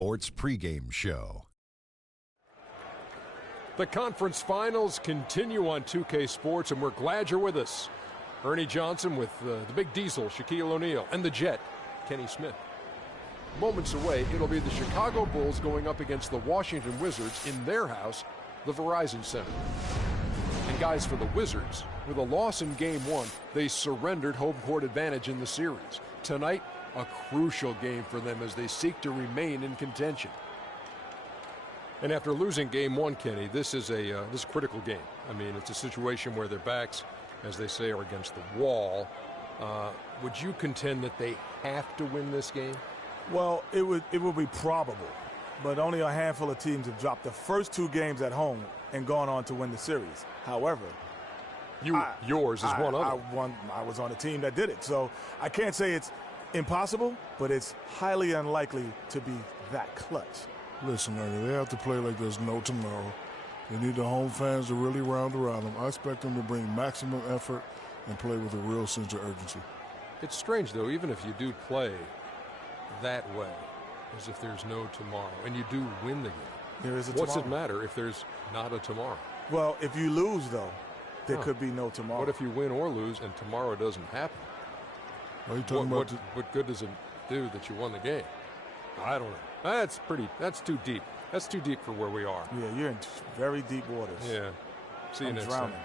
Sports pregame show. The conference finals continue on 2K Sports, and we're glad you're with us. Ernie Johnson with the Big Diesel, Shaquille O'Neal, and the Jet, Kenny Smith. Moments away, it'll be the Chicago Bulls going up against the Washington Wizards in their house, the Verizon Center. And guys, for the Wizards, with a loss in Game 1, they surrendered home court advantage in the series. Tonight, a crucial game for them as they seek to remain in contention. And after losing Game 1, Kenny, this is a critical game. I mean, it's a situation where their backs, as they say, are against the wall. Would you contend that they have to win this game? Well, it would be probable, but only a handful of teams have dropped the first two games at home and gone on to win the series. However, yours is one of them. I was on a team that did it, so I can't say it's impossible, but it's highly unlikely to be that clutch. Listen, Ernie, they have to play like there's no tomorrow. They need the home fans to really round around them. I expect them to bring maximum effort and play with a real sense of urgency. It's strange, though, even if you do play that way, as if there's no tomorrow, and you do win the game. There is a What's tomorrow. it matter if there's not a tomorrow? Well, if you lose, though, there could be no tomorrow. What if you win or lose and tomorrow doesn't happen? Are you talking about what good does it do that you won the game? I don't know. That's too deep. That's too deep for where we are. Yeah, you're in very deep waters. Yeah. See you next drowning. time.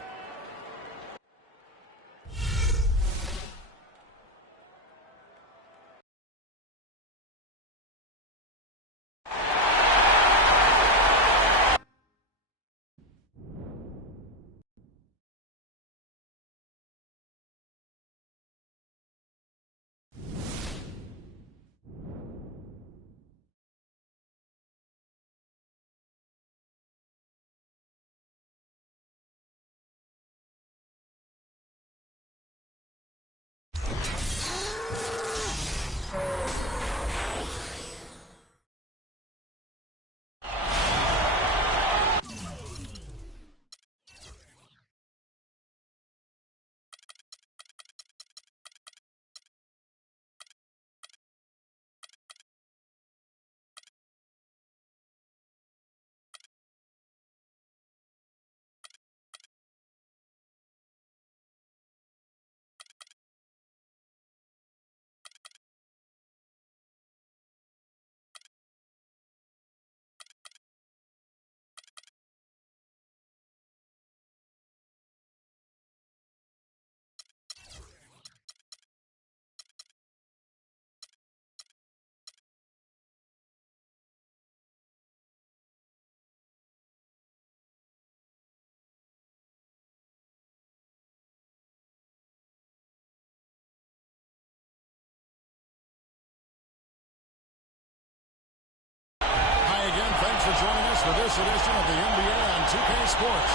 Thanks for joining us for this edition of the NBA on 2K Sports.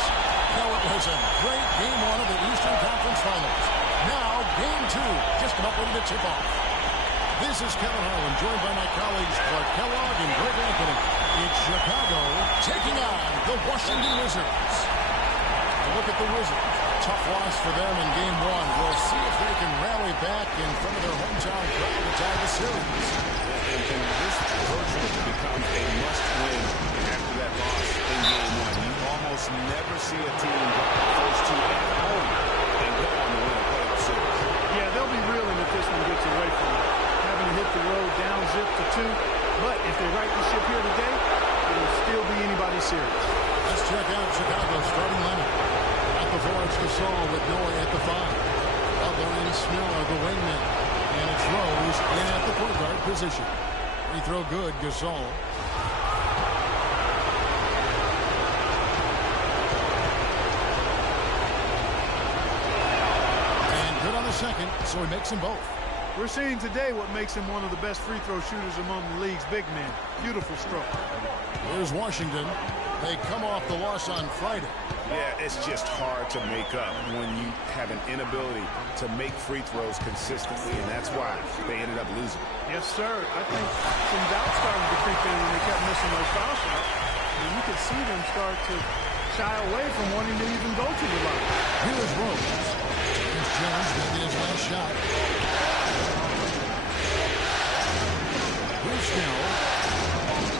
Now it was a great Game 1 of the Eastern Conference Finals. Now Game 2, just about ready to tip off. This is Kevin Harlan, joined by my colleagues Clark Kellogg and Greg Anthony. It's Chicago taking on the Washington Wizards. A look at the Wizards. Tough loss for them in Game 1. We'll see if they can rally back in front of their hometown crowd to tie the series. And this virtually becomes a must-win after that loss in Game 1. You almost never see a team drop the first two at home and go on to win a playoff series. Yeah, they'll be reeling if this one gets away from them. Having to hit the road down zip to 2. But if they right the ship here today, it'll still be anybody's series. Let's check out Chicago's starting lineup. At the 4, it's Gasol with Noah at the 5. Butler and Smith are the wingmen. And it's Rose in at the point guard position. Free throw good, Gasol. And good on the second, so he makes them both. We're seeing today what makes him one of the best free throw shooters among the league's big men. Beautiful stroke. Here's Washington. They come off the loss on Friday. Yeah, it's just hard to make up when you have an inability to make free throws consistently, and that's why they ended up losing. Yes, sir. I think some doubt started to creep in when they kept missing those foul shots. And you could see them start to shy away from wanting to even go to the line. Here's Rose. Here's Jones making his last shot. Here's Snell.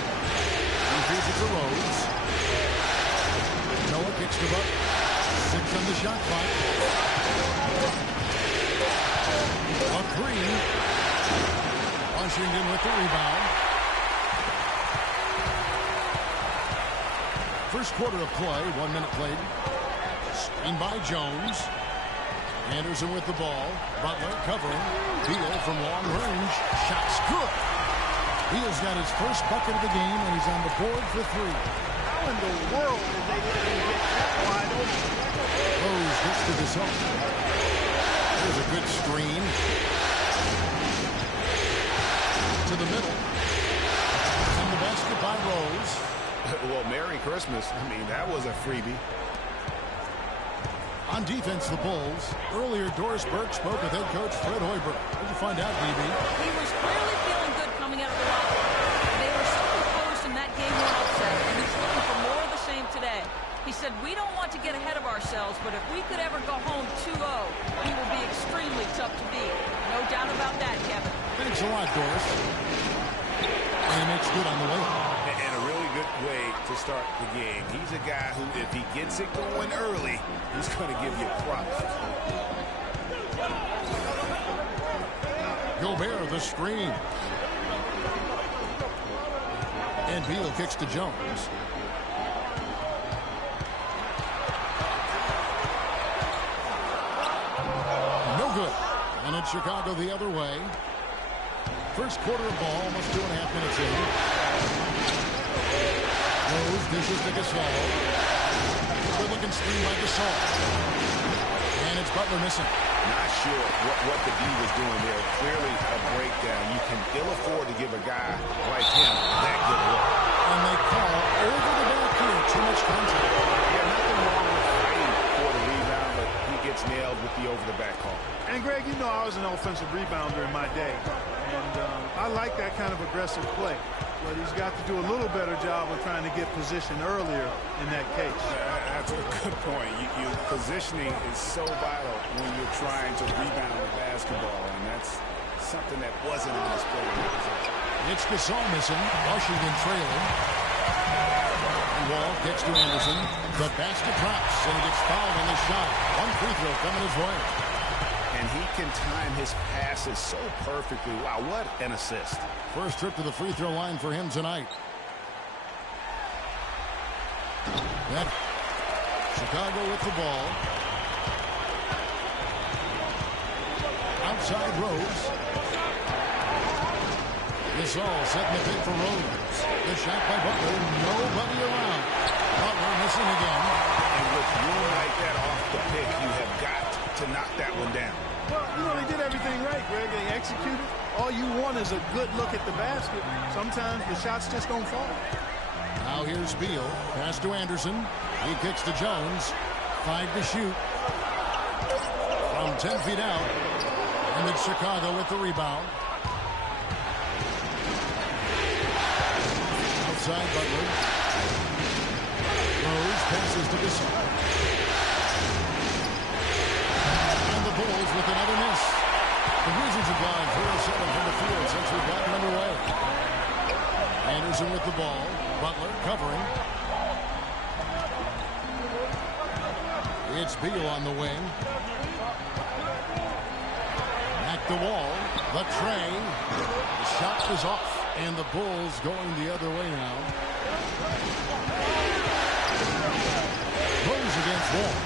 Washington with the rebound. First quarter of play, 1 minute played. Screen by Jones. Anderson with the ball. Butler covering. Beal from long range. Shot's good. Beal's got his first bucket of the game, and he's on the board for 3. How in the world did they let him get that wide open? Rose gets to this up. There's a good screen. To the middle. And the basket by Rose. Well, Merry Christmas. I mean, that was a freebie. On defense, the Bulls. Earlier, Doris Burke spoke with head coach Fred Hoiberg. What did you find out, BB? He was clearly feeling good coming out of the locker room. They were so composed in that game-1 upset, and he's looking for more of the same today. He said, we don't want to get ahead of ourselves, but if we could ever go home 2-0, he will be extremely tough to beat. No doubt about that, Kevin. Thanks a lot, Doris. And he makes good on the way. And a really good way to start the game. He's a guy who, if he gets it going early, he's going to give you props. Gobert, the screen. And Beal kicks to Jones. No good. And it's Chicago the other way. First quarter of ball, almost 2.5 minutes in. Rose dishes to Gasol. Good looking screen by Gasol. And it's Butler missing. Not sure what the D was doing there. Clearly a breakdown. You can ill afford to give a guy like him that good look. And they call over the back here. Too much contact. Yeah, nothing wrong with fighting for the rebound, but he gets nailed with the over-the-back call. And, Greg, you know I was an offensive rebounder in my day. And I like that kind of aggressive play. But he's got to do a little better job of trying to get position earlier in that case. That's a good point. Positioning is so vital when you're trying to rebound the basketball, and that's something that wasn't on display in that position. It's Gasol missing. Washington trailing. Wall gets to Anderson. The basket drops, and he gets fouled on the shot. One free throw coming his way. And he can time his passes so perfectly. Wow, what an assist. First trip to the free throw line for him tonight. That Chicago with the ball. Outside Rose. Gasol setting the pick for Rose. The shot by Butler. Nobody around. Butler missing again. And with room like that off the pick, you have got to knock that one down. Well, you know, they did everything right, Greg. They executed. All you want is a good look at the basket. Sometimes the shots just don't fall. Now here's Beal. Pass to Anderson. He kicks to Jones. 5 to shoot. From 10 feet out. And it's Chicago with the rebound. Outside Butler. Rose passes to Gasol. And the Bulls with another miss. The Wizards have gone 4-7 from the field since we've gotten underway. Anderson with the ball. Butler covering. It's Beal on the wing. Back the wall. The tray. The shot is off. And the Bulls going the other way now. Rose against Wall.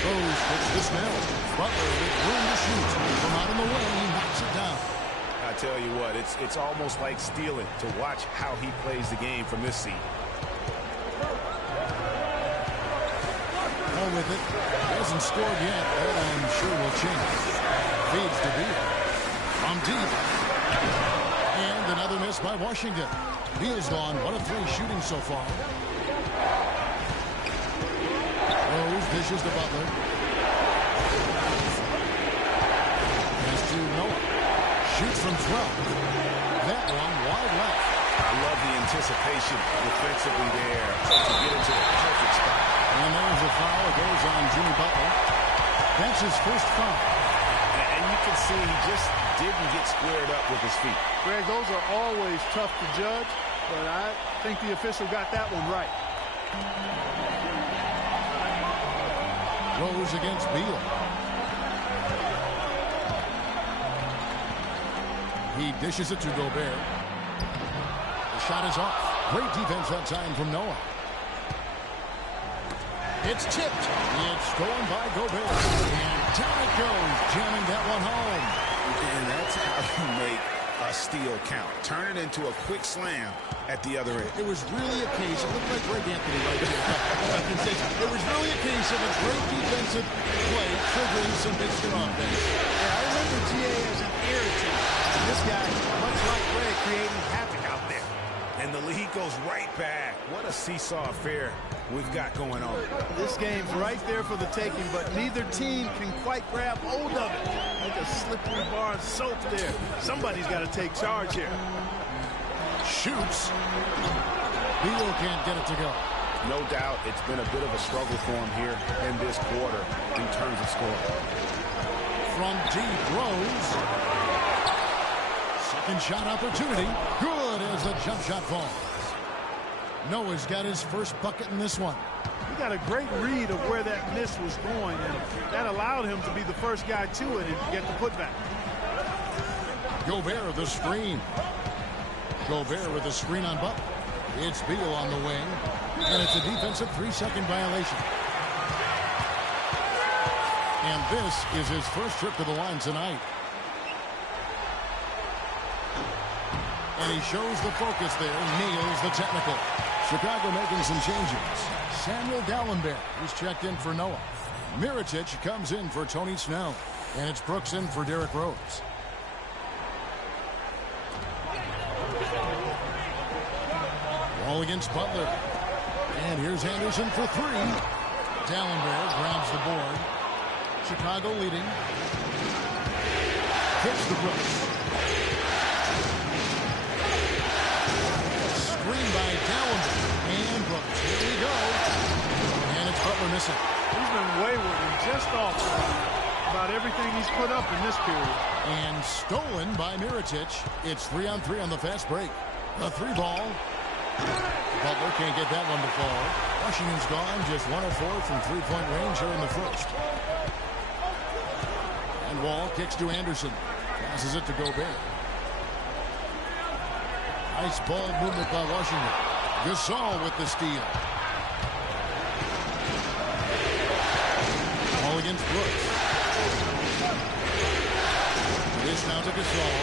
Rose gets dismantled. Butler with room to shoot. From out in the way, he knocks it down. I tell you what, it's almost like stealing to watch how he plays the game from this seat. Home with it. Hasn't scored yet. That I'm sure will change. Feeds to Beal. From deep. And another miss by Washington. Beal's gone 1 of 3 shooting so far. Rose dishes to Butler. Pass to Noah. Shoots from 12. That one wide left. I love the anticipation defensively there to get into the perfect spot. And there's a foul. It goes on Jimmy Butler. That's his first foul. And you can see he just didn't get squared up with his feet. Greg, those are always tough to judge, but I think the official got that one right. Rose against Beal. He dishes it to Gobert. The shot is off. Great defense that time from Noah. It's tipped. It's stolen by Gobert. And down it goes, jamming that one home. And that's how you make a steal count. Turn it into a quick slam at the other end. It was really a case, it looked like Greg Anthony right there. It was really a case of a great defensive play triggering some mixed offense. Yeah, I remember G.A. as an irritant. And this guy, much like Greg, creating havoc out there. And the lead goes right back. What a seesaw affair we've got going on. This game's right there for the taking, but neither team can quite grab hold of it. Like a slippery bar of soap there. Somebody's got to take charge here. Shoots. Beal can't get it to go. No doubt it's been a bit of a struggle for him here in this quarter in terms of scoring. From deep, Rose. Second shot opportunity. Good as the jump shot falls. Noah's got his first bucket in this one. He got a great read of where that miss was going, and that allowed him to be the first guy to it and get the putback. Gobert the screen. Gobert with the screen on Butler. It's Beal on the wing, and it's a defensive 3-second violation. And this is his first trip to the line tonight. And he shows the focus there, nails the technical. Chicago making some changes. Samuel Gallenberg is checked in for Noah. Mirotic comes in for Tony Snell. And it's Brooks in for Derrick Rose. Ball against Butler. And here's Anderson for three. Gallenberg grabs the board. Chicago leading. Hits the Brooks. Screen by Gallenberg. And Brooks. Here we go. And it's Butler missing. He's been wayward and just off about everything he's put up in this period. And stolen by Mirotic. It's 3-on-3 on the fast break. A three ball. Butler can't get that one to fall. Washington's gone just 1 of 4 from three-point range here in the first. And Wall kicks to Anderson. Passes it to Gobert. Nice ball movement by Washington. Gasol with the steal. Ball against Brooks. This now to Gasol.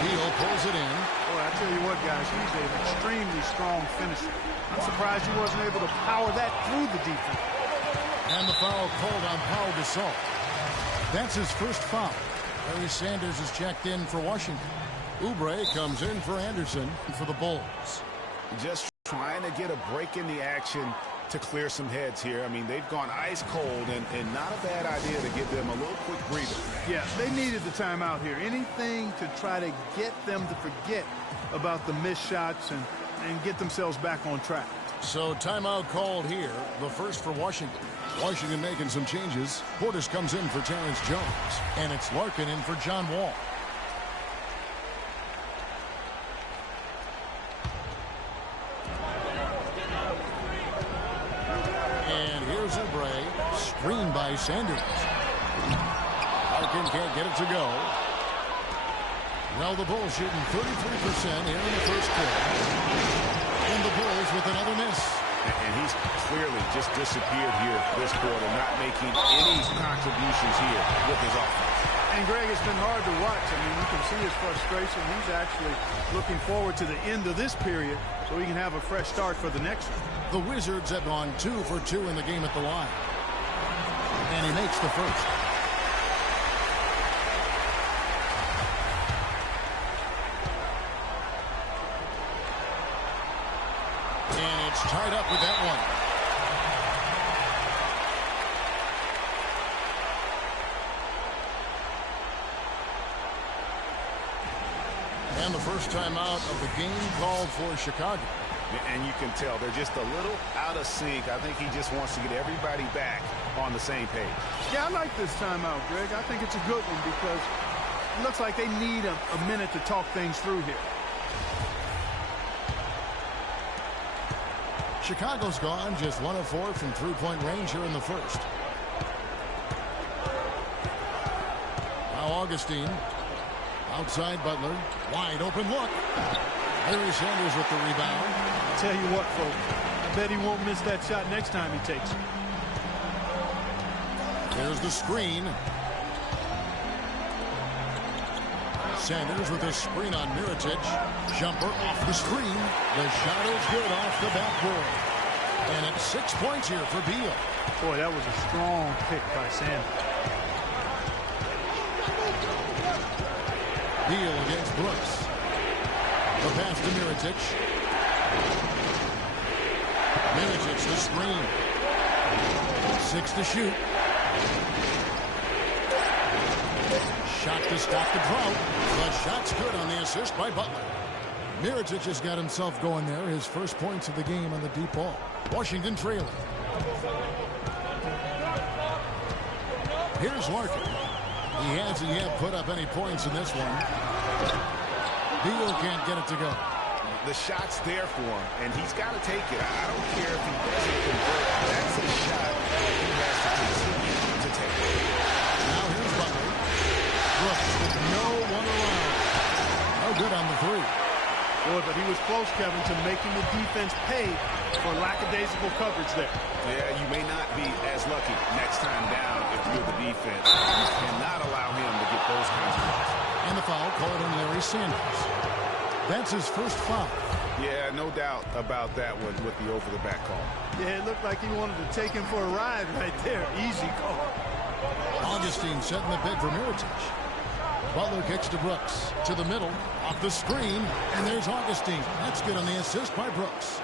Beal pulls it in. Boy, I tell you what, guys, he's an extremely strong finisher. I'm surprised he wasn't able to power that through the defense. And the foul called on Paul Gasol. That's his first foul. Larry Sanders is checked in for Washington. Oubre comes in for Anderson for the Bulls. Just trying to get a break in the action to clear some heads here. I mean, they've gone ice cold, and not a bad idea to give them a little quick breather. Yeah, they needed the timeout here. Anything to try to get them to forget about the missed shots and get themselves back on track. So timeout called here, the first for Washington. Washington making some changes. Portis comes in for Terrence Jones, and it's Larkin in for John Wall. And here's Oubre, screened by Sanders. Larkin can't get it to go. Well, the Bulls shooting 33% here in the first quarter. And the Bulls with another miss. And he's clearly just disappeared here this quarter, not making any contributions here with his offense. And, Greg, it's been hard to watch. I mean, you can see his frustration. He's actually looking forward to the end of this period so he can have a fresh start for the next one. The Wizards have gone 2 for 2 in the game at the line. And he makes the first. And it's tied up with that one. And the first time out of the game called for Chicago. And you can tell they're just a little out of sync. I think he just wants to get everybody back on the same page. Yeah, I like this timeout, Greg. I think it's a good one because it looks like they need a minute to talk things through here. Chicago's gone just 1 of 4 from three-point range here in the first. Foul Augustine. Outside Butler. Wide open look. Larry Sanders with the rebound. I'll tell you what, folks. I bet he won't miss that shot next time he takes it. There's the screen. Sanders with a screen on Mirotic. Jumper off the screen. The shot is good off the backboard. And it's 6 points here for Beal. Boy, that was a strong pick by Sanders. Beal against Brooks. The pass to Mirotic. Mirotic the screen. 6 to shoot. Shot to stop the drought. The shot's good on the assist by Butler. Mirotic has got himself going there. His first points of the game on the deep ball. Washington trailing. Here's Larkin. He hasn't yet put up any points in this one. Beal can't get it to go. The shot's there for him, and he's got to take it. I don't care if he doesn't convert. That's a shot that he has to continue to take. Now here's Butler. Brooks with no one around. No good on the three. Boy, but he was close, Kevin, to making the defense pay for lackadaisical coverage there. Yeah, you may not be as lucky next time down if you're the defense. You cannot allow him to get those kinds of looks. And the foul called on Larry Sanders. That's his first foul. Yeah, no doubt about that one with the over-the-back call. Yeah, it looked like he wanted to take him for a ride right there. Easy call. Augustine setting the bid for Mirotic. Butler kicks to Brooks. To the middle. Off the screen. And there's Augustine. That's good on the assist by Brooks.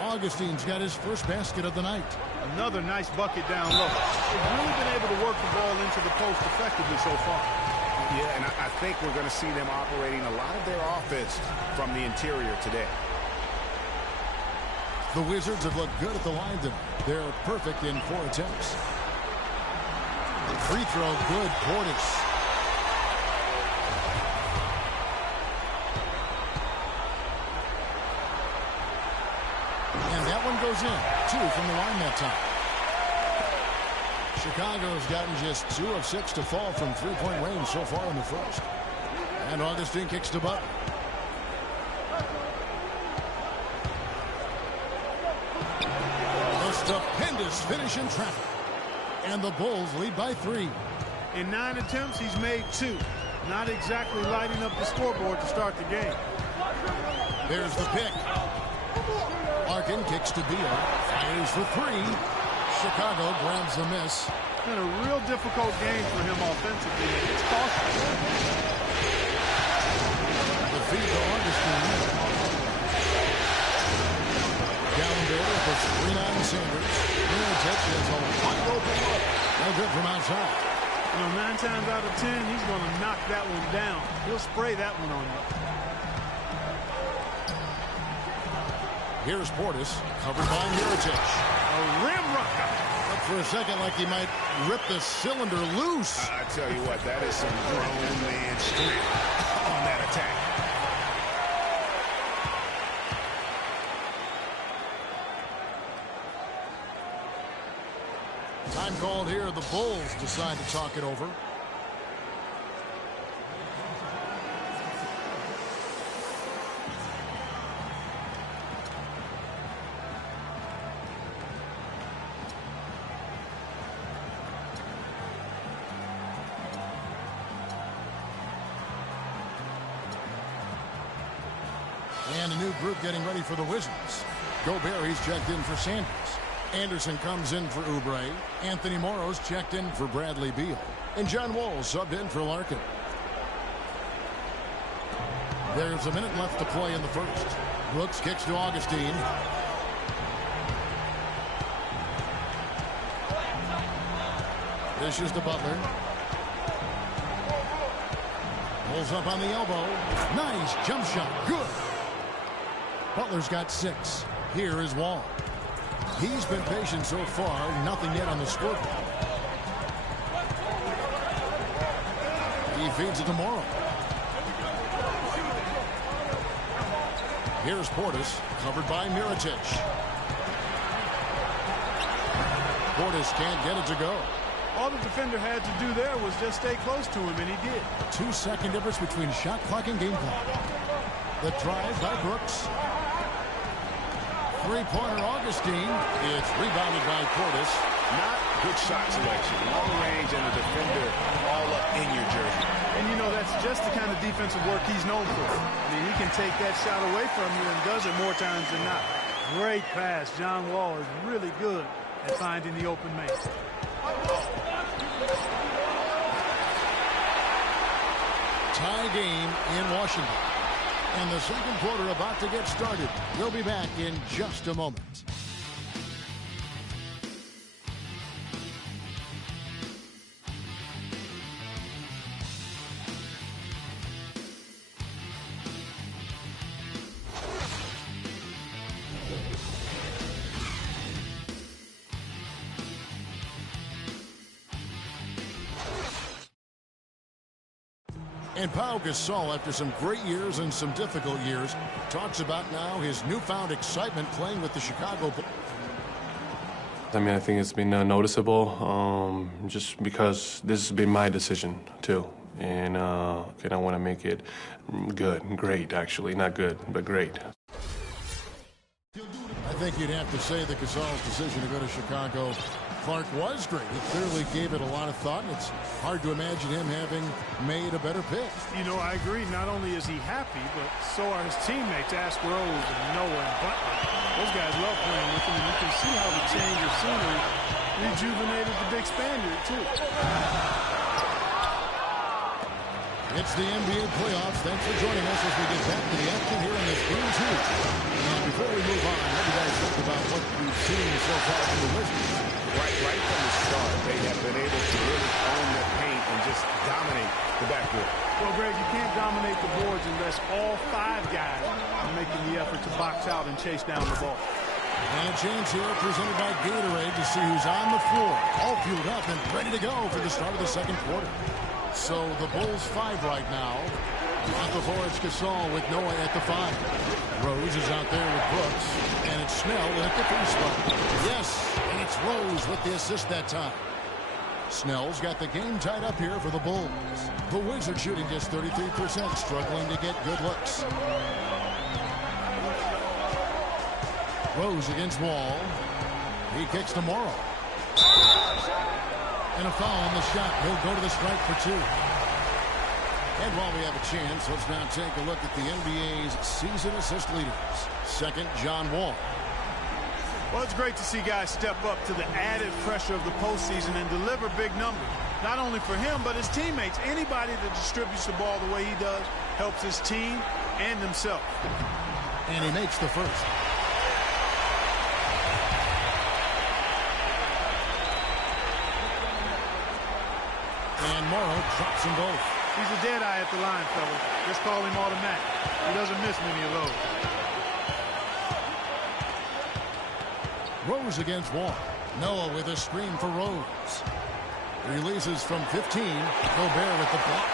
Augustine's got his first basket of the night. Another nice bucket down low. They've really been able to work the ball into the post effectively so far. Yeah, and I think we're going to see them operating a lot of their offense from the interior today. The Wizards have looked good at the line tonight. They're perfect in 4 attempts. Free throw good. Portis. And that one goes in. 2 from the line that time. Chicago's gotten just 2 of 6 to fall from three-point range so far in the first. And Augustine kicks to Butler. A stupendous finish in traffic. And the Bulls lead by 3. In 9 attempts, he's made 2. Not exactly lighting up the scoreboard to start the game. There's the pick. Larkin kicks to Beal. Fires for 3. Chicago grabs the miss. Been a real difficult game for him offensively. It's costly. The feed to Augustine. Down there with the screen on Sanders. Mirotic has a wide open look. No good from outside. You know, 9 times out of 10, he's going to knock that one down. He'll spray that one on you. Here's Portis, covered by Mirotic. A rim rocker. Looked for a second like he might rip the cylinder loose. I tell you what, that is some grown man strength on that attack. Time called here. The Bulls decide to talk it over. And a new group getting ready for the Wizards. Gobert, he's checked in for Sanders. Anderson comes in for Oubre. Anthony Morrow's checked in for Bradley Beal. And John Wall subbed in for Larkin. There's a minute left to play in the first. Brooks kicks to Augustine. Dishes to Butler. Pulls up on the elbow. Nice jump shot. Good. Butler's got 6. Here is Wall. He's been patient so far. Nothing yet on the scoreboard. He feeds it to Morrow. Here's Portis, covered by Mirotic. Portis can't get it to go. All the defender had to do there was just stay close to him, and he did. 2-second difference between shot clock and game clock. The drive by Brooks. Three-pointer Augustine. It's rebounded by Portis. Not good shot selection. Long range and the defender all up in your jersey. And, you know, that's just the kind of defensive work he's known for. I mean, he can take that shot away from you and does it more times than not. Great pass. John Wall is really good at finding the open man. Tie game in Washington. And the second quarter about to get started. We'll be back in just a moment. And Pau Gasol, after some great years and some difficult years, talks about now his newfound excitement playing with the Chicago Bulls. I mean, I think it's been noticeable just because this has been my decision, too. And I want to make it good, great, actually. Not good, but great. I think you'd have to say that Gasol's decision to go to Chicago, Clark, was great. He clearly gave it a lot of thought, and it's hard to imagine him having made a better pick. You know, I agree. Not only is he happy, but so are his teammates, Ask Rose and Noah and Butler. Those guys love playing with him, and you can see how the change of scenery rejuvenated the big Spaniard, too. It's the NBA playoffs. Thanks for joining us as we get back to the action here in this Game 2. Now, before we move on, what do you guys think about what we've seen so far from the Wizards? Right from the start, they have been able to really own their paint and just dominate the backcourt. Well, Greg, you can't dominate the boards unless all five guys are making the effort to box out and chase down the ball. And a chance here presented by Gatorade to see who's on the floor, all fueled up and ready to go for the start of the second quarter. So the Bulls 5 right now. At the 4, it's Gasol with Noah at the 5. Rose is out there with Brooks. And it's Snell at the 3 spot. Yes, and it's Rose with the assist that time. Snell's got the game tied up here for the Bulls. The Wizards shooting just 33%, struggling to get good looks. Rose against Wall. He kicks to Morrow. And a foul on the shot. He'll go to the strike for 2. And while we have a chance, let's now take a look at the NBA's season assist leaders. Second, John Wall. Well, it's great to see guys step up to the added pressure of the postseason and deliver big numbers. Not only for him, but his teammates. Anybody that distributes the ball the way he does helps his team and himself. And he makes the first. And Morrow drops them both. He's a dead eye at the line, fellas. Just call him automatic. He doesn't miss many of those. Rose against Wall. Noah with a screen for Rose. Releases from 15. Gobert with the block.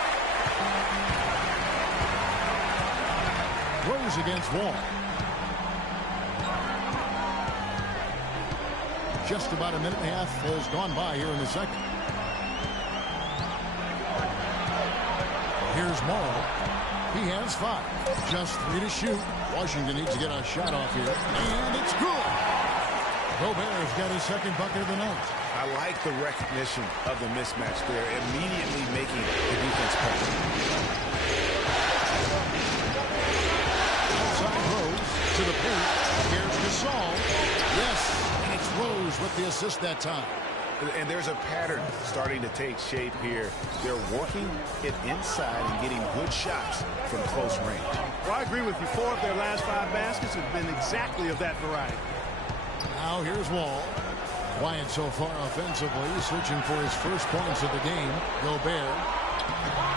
Rose against Wall. Just about a minute and a half has gone by here in the second. Here's Morrow. He has 5. Just 3 to shoot. Washington needs to get a shot off here. And it's good. Gobert's got his second bucket of the night. I like the recognition of the mismatch there, immediately making the defense pay. Outside Rose to the paint. Here's Gasol. Yes, and it's Rose with the assist that time. And there's a pattern starting to take shape here. They're working it inside and getting good shots from close range. Well, I agree with you. 4 of their last 5 baskets have been exactly of that variety. Now here's Wall. Quiet so far offensively, searching for his first points of the game. Gobert.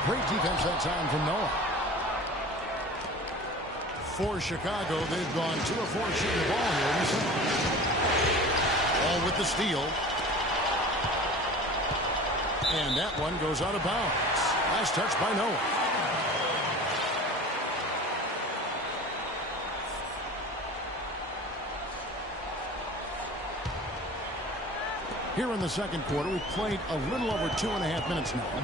Great defense that time from Noah. For Chicago, they've gone 2 of 4 shooting the ball here in the second. All with the steal. And that one goes out of bounds. Last touch by Noah. Here in the second quarter, we've played a little over 2.5 minutes now.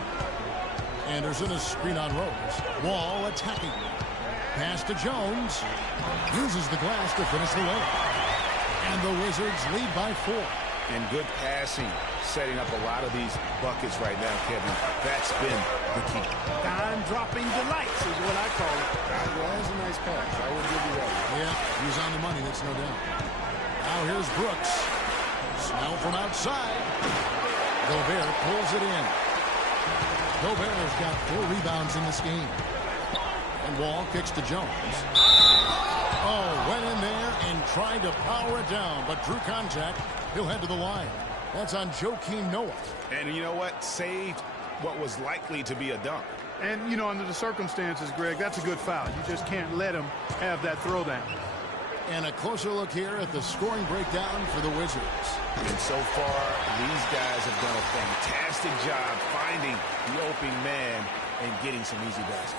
Anderson is screen on Rose. Wall attacking. Pass to Jones. Uses the glass to finish the layup. And the Wizards lead by 4. And good passing, setting up a lot of these buckets right now, Kevin. That's been the key. Dime-dropping delights is what I call it. Well, that's a nice pass. I will give you that. Yeah, he's on the money, that's no doubt. Now here's Brooks. Snell from outside. Gobert pulls it in. Gobert has got 4 rebounds in this game. And Wall kicks to Jones. Oh, went in there and tried to power it down, but drew contact. He'll head to the line. That's on Joakim Noah. And you know what? Saved what was likely to be a dunk. And, you know, under the circumstances, Greg, that's a good foul. You just can't let him have that throwdown. And a closer look here at the scoring breakdown for the Wizards. And so far, these guys have done a fantastic job finding the open man and getting some easy baskets.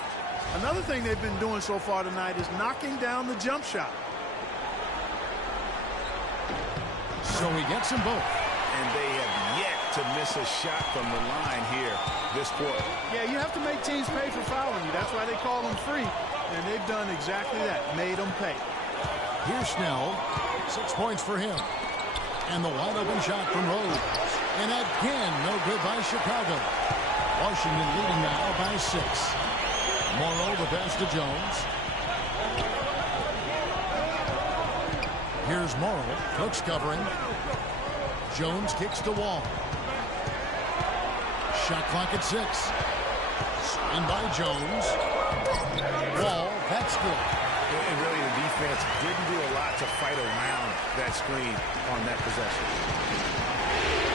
Another thing they've been doing so far tonight is knocking down the jump shot. So he gets them both. And they have yet to miss a shot from the line here this quarter. Yeah, you have to make teams pay for fouling you. That's why they call them free. And they've done exactly that, made them pay. Here's Snell. 6 points for him. And the wide open shot from Rose. And again, no good by Chicago. Washington leading now by 6. Morrow the pass to Jones. Here's Morrow. Brooks covering. Jones kicks to Wall. Shot clock at 6. And by Jones. Wall, that's good. And really the defense didn't do a lot to fight around that screen on that possession.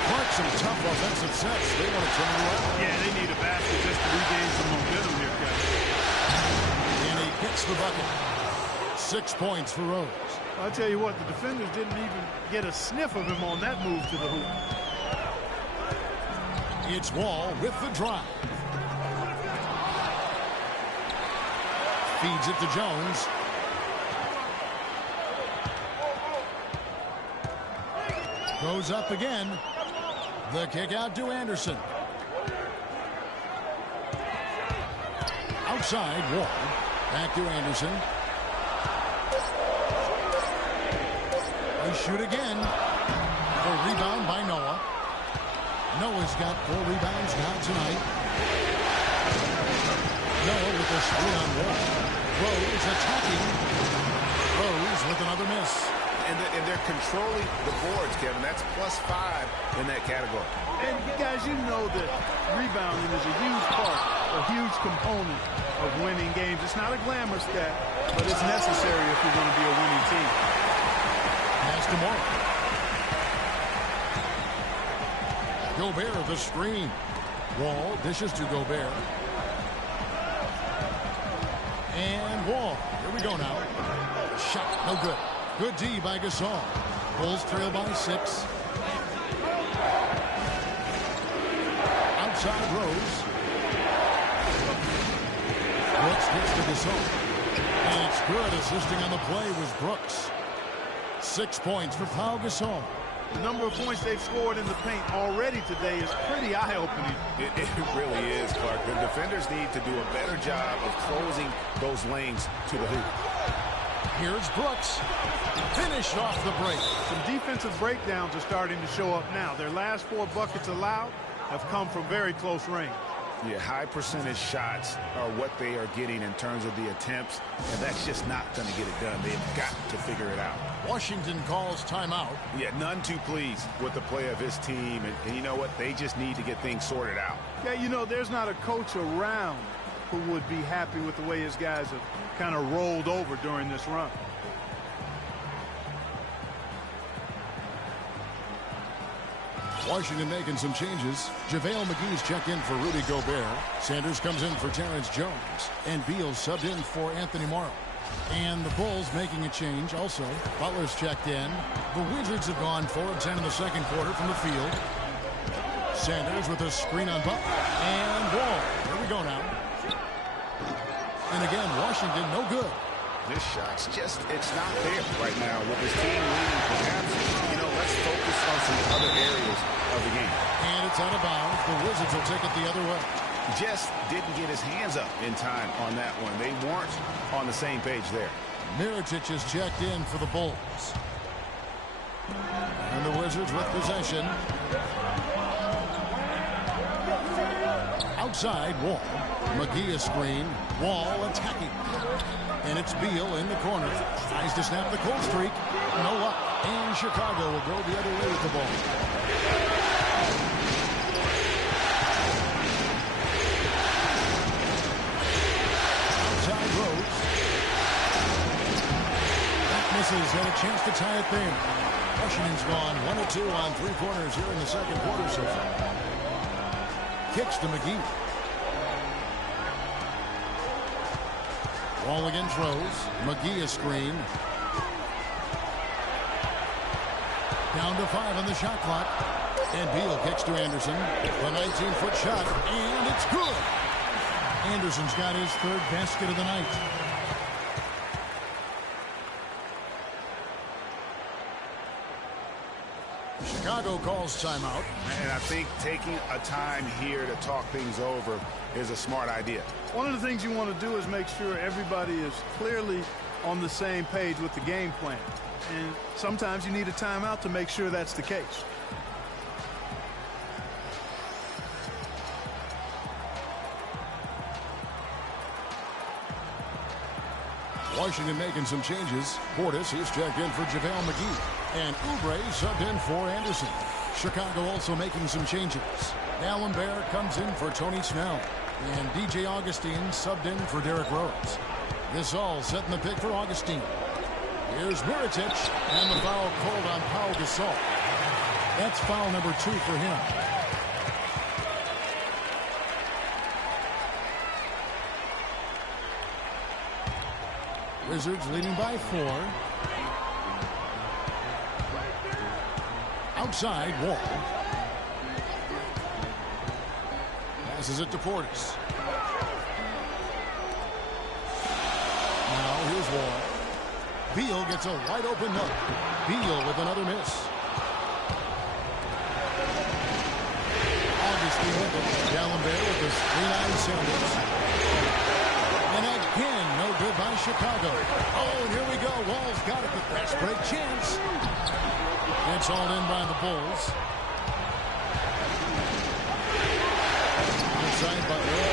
Clark, some tough offensive sets. They want to turn it around. Yeah, they need a basket just to regain some momentum here, Kevin. And he gets the bucket. 6 points for Rose. I'll tell you what, the defenders didn't even get a sniff of him on that move to the hoop. It's Wall with the drive. Feeds it to Jones. Goes up again. The kick out to Anderson. Outside, Wall. Back to Anderson. They shoot again. The rebound by Noah. Noah's got 4 rebounds now tonight. Noah with a screen on Wall. Rose attacking. Rose with another miss. And they're controlling the boards, Kevin. That's +5 in that category. And guys, you know that rebounding is a huge part, a huge component of winning games. It's not a glamour stat, but it's necessary if you're going to be a winning team. Pass to Morrow. Gobert the screen. Wall dishes to Gobert. And Wall. Here we go now. Shot no good. Good D by Gasol. Bulls trail by 6. Outside Rose. Brooks gets to Gasol. And it's good. Assisting on the play was Brooks. 6 points for Pau Gasol. The number of points they've scored in the paint already today is pretty eye-opening. It really is, Clark. The defenders need to do a better job of closing those lanes to the hoop. Here's Brooks. Finished off the break. Some defensive breakdowns are starting to show up now. Their last 4 buckets allowed have come from very close range. Yeah, high percentage shots are what they are getting in terms of the attempts, and that's just not going to get it done. They've got to figure it out. Washington calls timeout. Yeah, none too pleased with the play of his team, and you know what? They just need to get things sorted out. Yeah, you know, there's not a coach around who would be happy with the way his guys have kind of rolled over during this run. Washington making some changes. JaVale McGee's checked in for Rudy Gobert. Sanders comes in for Terrence Jones. And Beal subbed in for Anthony Morrow. And the Bulls making a change also. Butler's checked in. The Wizards have gone 4 of 10 in the second quarter from the field. Sanders with a screen on Butler. And Wall. Here we go now. And again, Washington no good. This shot's just, it's not there right now with his team leading perhaps, you know, let's let's focus on some other areas of the game. And it's out of bounds. The Wizards will take it the other way. Just didn't get his hands up in time on that one. They weren't on the same page there. Mirotic is checked in for the Bulls. And the Wizards with possession. Outside, Wall. McGee a screen. Wall attacking. And it's Beal in the corner. Tries to snap the cold streak. No luck. And Chicago will go the other way with the ball. Outside Rose. That misses. Had a chance to tie it there. Washington's gone 1 of 2 on three-pointers here in the second quarter so far. Kicks to McGee. Wall against Rose. McGee a screen. Down to 5 on the shot clock. And Beal kicks to Anderson. A 19-foot shot. And it's good. Anderson's got his third basket of the night. Chicago calls timeout. And I think taking a time here to talk things over is a smart idea. One of the things you want to do is make sure everybody is clearly on the same page with the game plan. And sometimes you need a timeout to make sure that's the case. Washington making some changes. Portis, he's checked in for JaVale McGee. And Oubre subbed in for Anderson. Chicago also making some changes. D'Alembert comes in for Tony Snell. And DJ Augustine subbed in for Derrick Rose. Gasol setting the pick for Augustine. Here's Mirotic. And the foul called on Pau Gasol. That's foul number 2 for him. Wizards leading by 4. Outside, Wall. Passes it to Portis. Now here's Wall. Beal gets a wide open look. Beal with another miss. Augustine with it. D'Alembert with the 3-9 Sanders. And again, no good by Chicago. Oh, and here we go. Wall's got it. The fast break chance. It's all in by the Bulls. Inside Butler.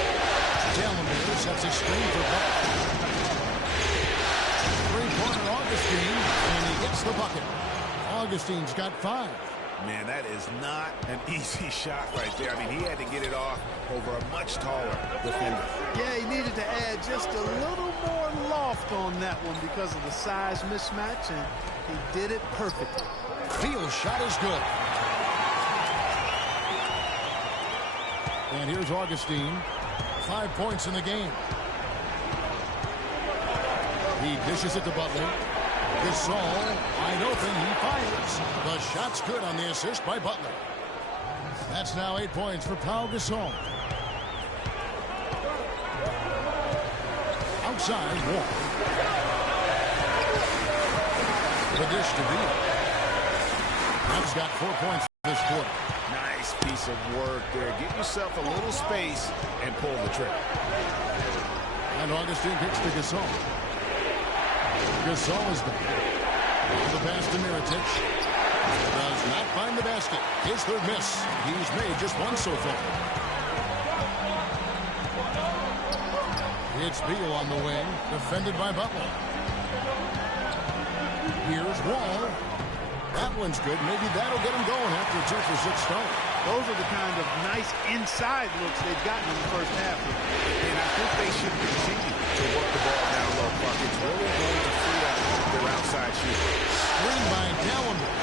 D'Alembert sets a screen for Butler. Three-pointer Augustine, and he gets the bucket. Augustine's got 5. Man, that is not an easy shot right there. I mean, he had to get it off over a much taller defender. Yeah, he needed to add just a little more loft on that one because of the size mismatch, and he did it perfectly. Beal's shot is good. And here's Augustine. 5 points in the game. He dishes it to Butler. Gasol, wide open, he fires. The shot's good on the assist by Butler. That's now 8 points for Pau Gasol. Outside, Wall. The dish to Beal. He's got 4 points this quarter. Nice piece of work there. Get yourself a little space and pull the trigger. And Augustine kicks to Gasol. Gasol is there. The pass to Mirotic. Does not find the basket. His third miss. He's made just 1 so far. It's Beal on the wing, defended by Butler. Here's Wall. That one's good. Maybe that'll get him going after a 2 for 6 start. Those are the kind of nice inside looks they've gotten in the first half. And I think they should continue to work the ball down low, Buck. It's really going to free up their outside shooting. Screen by D'Alembert.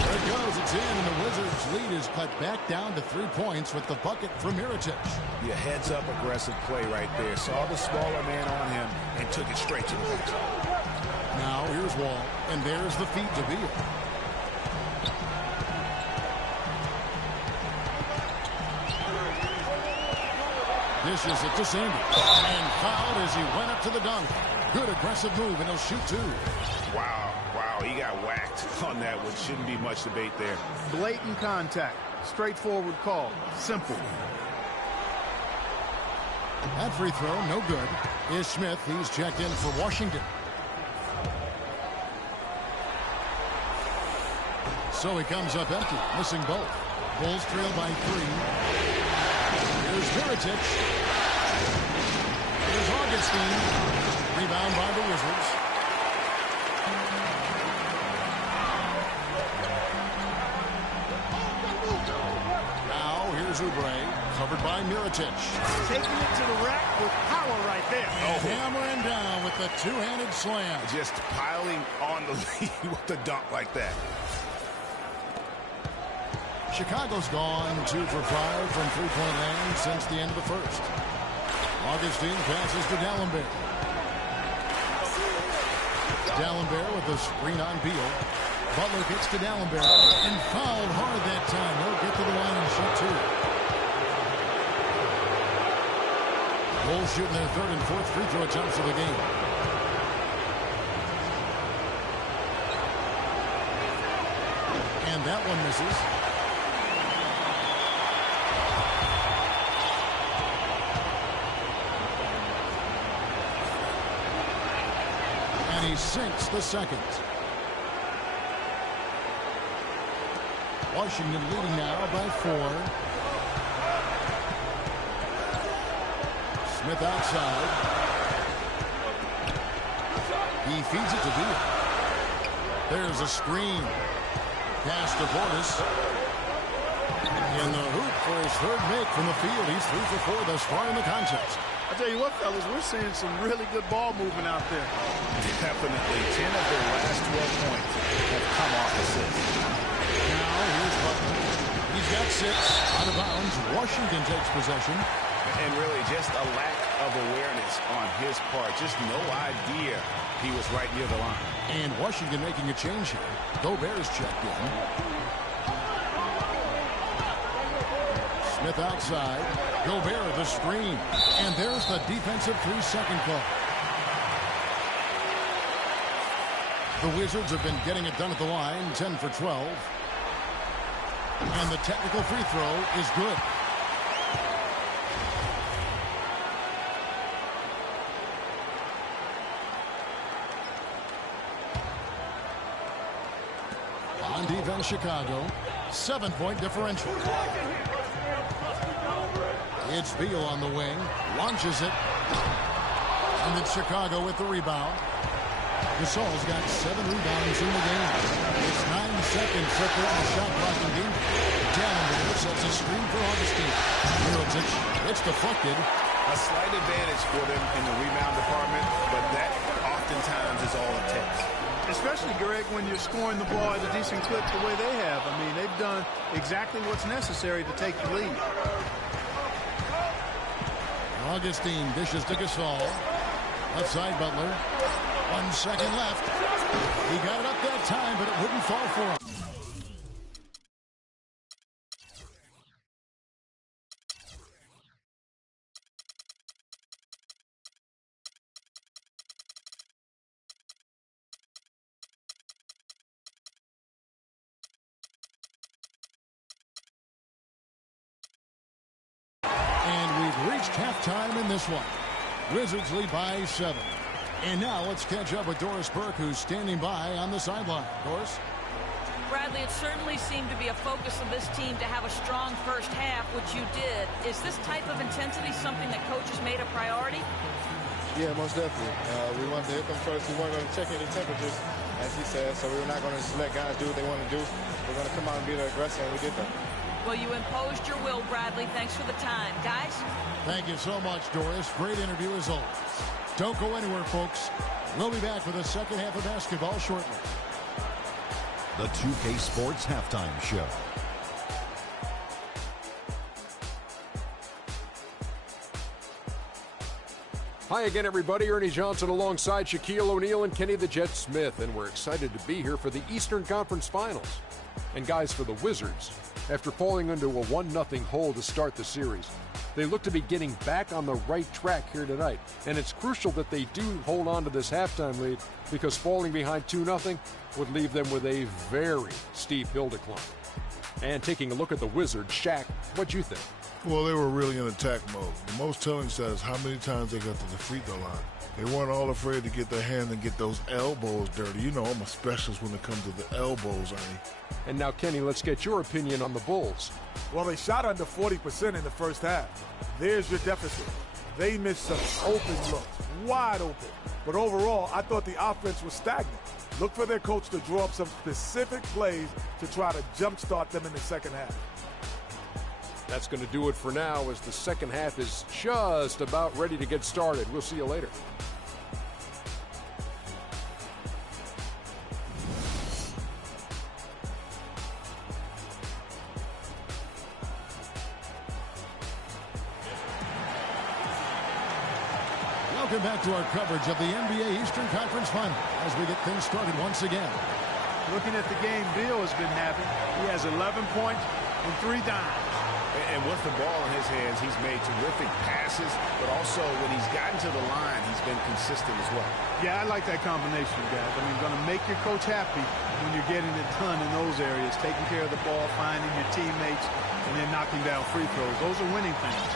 There it goes. It's in, and the Wizards' lead is cut back down to 3 points with the bucket from Mirotic. Yeah, heads-up aggressive play right there. Saw the smaller man on him and took it straight to the basket. Now here's Wall, and there's the feed to Beal. Dishes it to Sanders. And fouled as he went up to the dunk. Good aggressive move, and he'll shoot 2. Wow, wow. Oh, he got whacked on that, which shouldn't be much debate there. Blatant contact. Straightforward call. Simple. That free throw, no good. Is Smith. He's checked in for Washington. So he comes up empty, missing both. Bulls trail by 3. Here's Mirotic. Here's Augustine. Rebound by the Wizards. Now here's Oubre, covered by Mirotic. Taking it to the rack with power right there. And hammering down with the two-handed slam. Just piling on the lead with the dunk like that. Chicago's gone 2 for 5 from three-point land since the end of the first. Augustine passes to D'Alembert. D'Alembert with the screen on Beal. Butler gets to D'Alembert and fouled hard that time. He'll get to the line and shoot 2. Bulls shooting their third and fourth free throw attempts of the game. And that one misses. And he sinks the second. Washington leading now by 4. Smith outside. He feeds it to Beal. There's a screen. Pass to Portis. In the hoop for his third make from the field. He's 3 for 4 thus far in the contest. I tell you what, fellas, we're seeing some really good ball movement out there. Definitely. 10 of their last 12 points have come off assists. Now here's Butler. He's got 6 out of bounds. Washington takes possession. And really just a lack of awareness on his part. Just no idea he was right near the line. And Washington making a change here. Gobert's checked in. Smith outside. Gobert the screen. And there's the defensive 3-second call. The Wizards have been getting it done at the line. 10 for 12. And the technical free throw is good. On defense, Chicago. 7-point differential. It's Beal on the wing. Launches it. And it's Chicago with the rebound. Gasol's got 7 rebounds in the game. It's 9 seconds separate in the shot clock in game. D'Alembert sets a screen for Augustine. Mirotic, it's deflected. A slight advantage for them in the rebound department, but that oftentimes is all it takes. Especially, Greg, when you're scoring the ball at a decent clip the way they have. I mean, they've done exactly what's necessary to take the lead. Augustine dishes to Gasol. Left side, Butler. 1 second left. He got it up that time, but it wouldn't fall for him. And we've reached halftime in this one. Wizards lead by 7. And now let's catch up with Doris Burke, who's standing by on the sideline. Doris? Bradley, it certainly seemed to be a focus of this team to have a strong first half, which you did. Is this type of intensity something that coaches made a priority? Yeah, most definitely. We wanted to hit them first. We weren't going to check any temperatures, as he said, so we were not going to just let guys do what they want to do. We're going to come out and be the aggressor, and we did that. Well, you imposed your will, Bradley. Thanks for the time. Guys? Thank you so much, Doris. Great interview as always. Don't go anywhere, folks. We'll be back with the second half of basketball shortly. The 2K Sports Halftime Show. Hi again, everybody. Ernie Johnson alongside Shaquille O'Neal and Kenny the Jet Smith, and we're excited to be here for the Eastern Conference Finals. And guys, for the Wizards, after falling into a 1-0 hole to start the series, They look to be getting back on the right track here tonight, and it's crucial that they do hold on to this halftime lead because falling behind 2-0 would leave them with a very steep hill to climb. And taking a look at the Wizards, Shaq, what'd you think? Well, they were really in attack mode. The most telling stat is how many times they got to the free throw line. They weren't all afraid to get their hand and get those elbows dirty. You know I'm a specialist when it comes to the elbows, Ernie. And now, Kenny, let's get your opinion on the Bulls. Well, they shot under 40% in the first half. There's your deficit. They missed some open looks, wide open. But overall, I thought the offense was stagnant. Look for their coach to draw up some specific plays to try to jumpstart them in the second half. That's going to do it for now as the second half is just about ready to get started. We'll see you later. Welcome back to our coverage of the NBA Eastern Conference Final as we get things started once again. Looking at the game Beal has been having, he has 11 points and 3 dimes. And with the ball in his hands, he's made terrific passes, but also when he's gotten to the line, he's been consistent as well. Yeah, I like that combination, guys. I mean, going to make your coach happy when you're getting it done in those areas, taking care of the ball, finding your teammates, and then knocking down free throws. Those are winning things.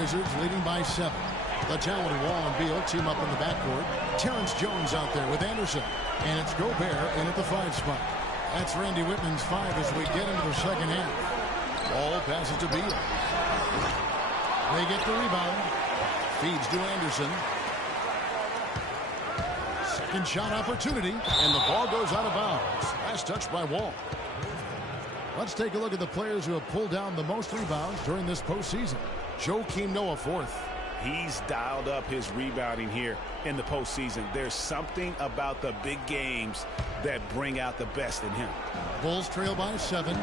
Wizards leading by 7. The talented Wall and Beal team up in the backcourt. Terrence Jones out there with Anderson. And it's Gobert in at the 5 spot. That's Randy Whitman's 5 as we get into the second half. Wall passes to Beal. They get the rebound. Feeds to Anderson. Second shot opportunity. And the ball goes out of bounds. Last touch by Wall. Let's take a look at the players who have pulled down the most rebounds during this postseason. Joakim Noah 4th. He's dialed up his rebounding here in the postseason. There's something about the big games that bring out the best in him. Bulls trail by 7.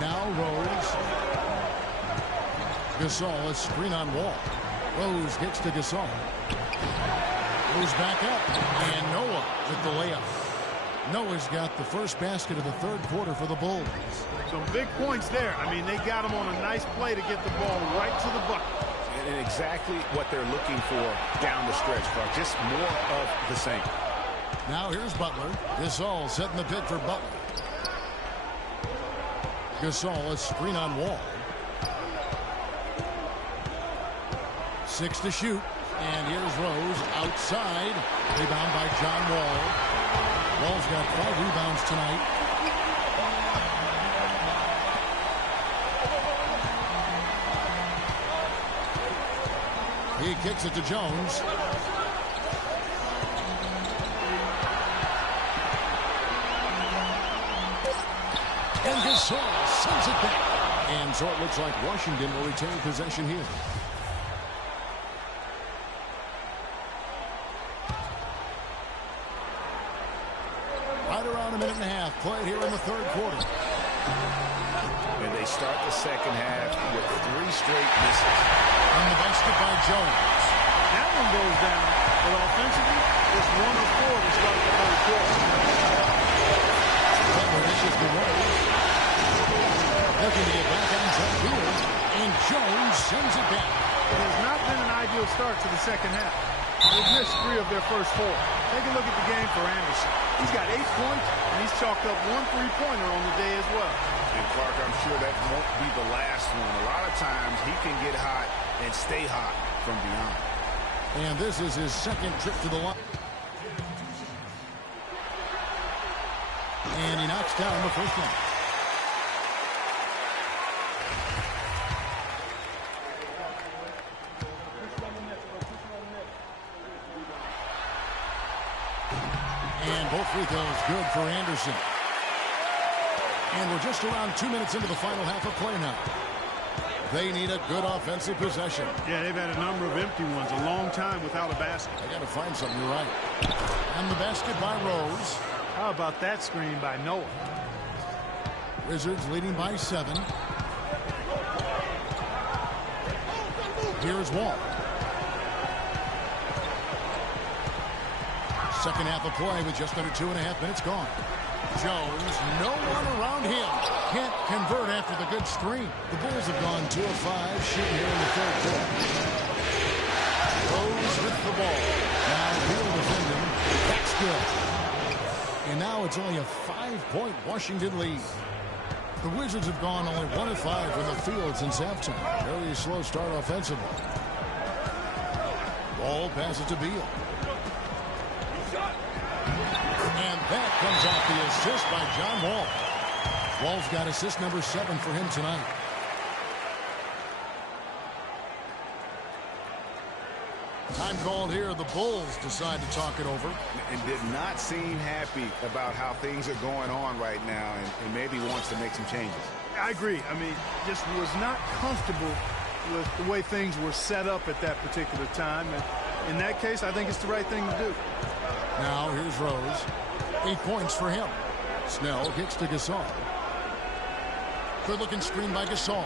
Now Rose. Gasol, a screen on Wall. Rose gets to Gasol. Goes back up. And Noah with the layup. Noah's got the first basket of the third quarter for the Bulls. Some big points there. I mean, they got him on a nice play to get the ball right to the bucket. And exactly what they're looking for down the stretch, Clark. Just more of the same. Now here's Butler. Gasol setting the pick for Butler. Gasol, a screen on Wall. 6 to shoot. And here's Rose outside. Rebound by John Wall. Wall's got 5 rebounds tonight. He kicks it to Jones. And Gasol sends it back. And so it looks like Washington will retain possession here. Right around a minute and a half played here in the third quarter. And they start the second half with 3 straight misses. And the basket by Jones. That one goes down, but offensively, it's 1 of 4 to start the third quarter. Butler dishes to Rose. Looking to get back on top field. And Jones sends it back. It has not been an ideal start to the second half. They've missed 3 of their first 4. Take a look at the game for Anderson. He's got 8 points, and he's chalked up 1 3-pointer on the day as well. And Clark, I'm sure that won't be the last one. A lot of times he can get hot and stay hot from beyond. And this is his second trip to the line. And he knocks down the first one. And both free throws good for Anderson. And we're just around 2 minutes into the final half of play now. They need a good offensive possession. Yeah, they've had a number of empty ones, a long time without a basket. They got to find something right. And the basket by Rose. How about that screen by Noah? Wizards leading by 7. Here's Wall. Second half of play with just under 2.5 minutes gone. Jones, no one around him. Can't convert after the good screen. The Bulls have gone 2 of 5 shooting here in the third quarter. Rose with the ball. Now Beal defending. That's good. And now it's only a 5-point Washington lead. The Wizards have gone only 1 of 5 from the field since halftime. Very slow start offensively. Ball passes to Beal. And that comes off the assist by John Wall. Wall's got assist number 7 for him tonight. Time called here. The Bulls decide to talk it over. And did not seem happy about how things are going on right now, and maybe wants to make some changes. I agree. I mean, just was not comfortable with the way things were set up at that particular time. And in that case, I think it's the right thing to do. Now here's Rose. 8 points for him. Snell kicks to Gasol. Good looking screen by Gasol.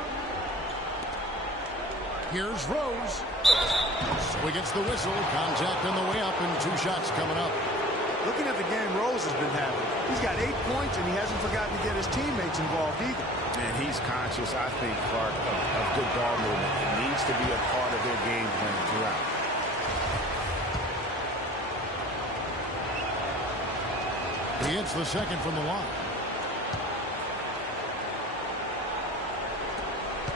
Here's Rose. So he gets the whistle. Contact on the way up and 2 shots coming up. Looking at the game Rose has been having, he's got 8 points and he hasn't forgotten to get his teammates involved either. And he's conscious, I think, Clark, of good ball movement. It needs to be a part of their game plan throughout. He hits the second from the line.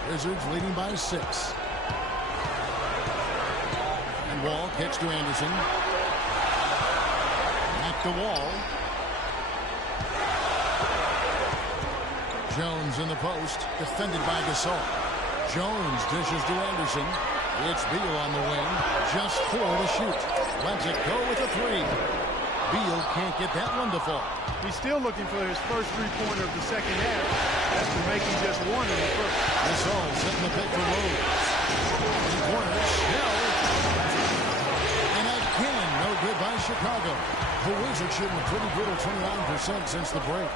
Wizards leading by 6. And Wall kicks to Anderson. Back to Wall. Jones in the post, defended by Gasol. Jones dishes to Anderson. It's Beal on the wing. Just 4 to shoot. Lets it go with a 3. Beal can't get that one to fall. He's still looking for his first 3-pointer of the second half after making just 1 in the first. Gasol setting the pick for Rose. In the corner, Snell. And again, no good by Chicago. The Wizards shooting a pretty brutal 29% since the break.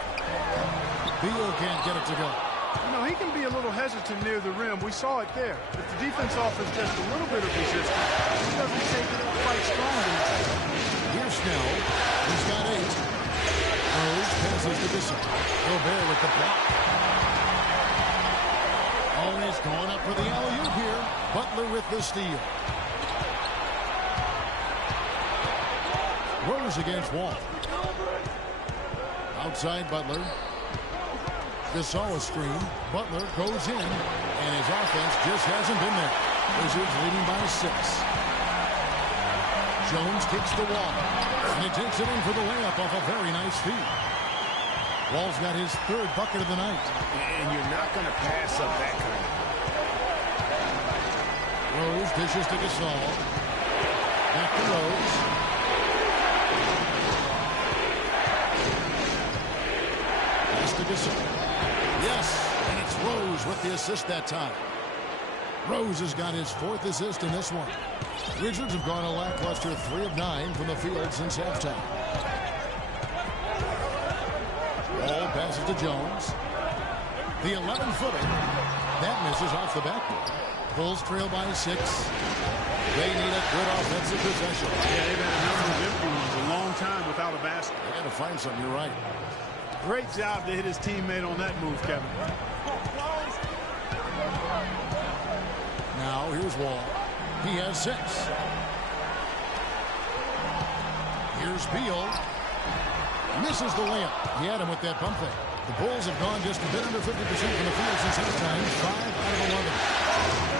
Beal can't get it to go. You know, he can be a little hesitant near the rim. We saw it there. If the defense offers just a little bit of resistance, he doesn't take it quite strong enough. Here's Snell. He's got 8. Rose passes to Gasol. Gobert with the block. Oh, he's going up for the alley-oop here. Butler with the steal. Rose against Wall. Outside Butler. Gasol screen. Butler goes in, and his offense just hasn't been there. Wizards leading by 6. Jones kicks the Wall, and he takes it in for the layup off a very nice feed. Wall's got his 3rd bucket of the night. And you're not going to pass up that kind of. Rose dishes to Gasol. Back to Rose. Pass to Gasol. Yes, and it's Rose with the assist that time. Rose has got his 4th assist in this one. Wizards have gone a lackluster 3 of 9 from the field since halftime. Ball passes to Jones. The 11-footer. That misses off the backboard. Bulls trail by 6. They need a good offensive possession. Yeah, they've had a number of empty ones a long time without a basket. They got to find something, you're right. Great job to hit his teammate on that move, Kevin. Now, here's Wall. He has 6. Here's Beal. Misses the layup. He had him with that pump fake. The Bulls have gone just a bit under 50% from the field since halftime. 5 out of 11.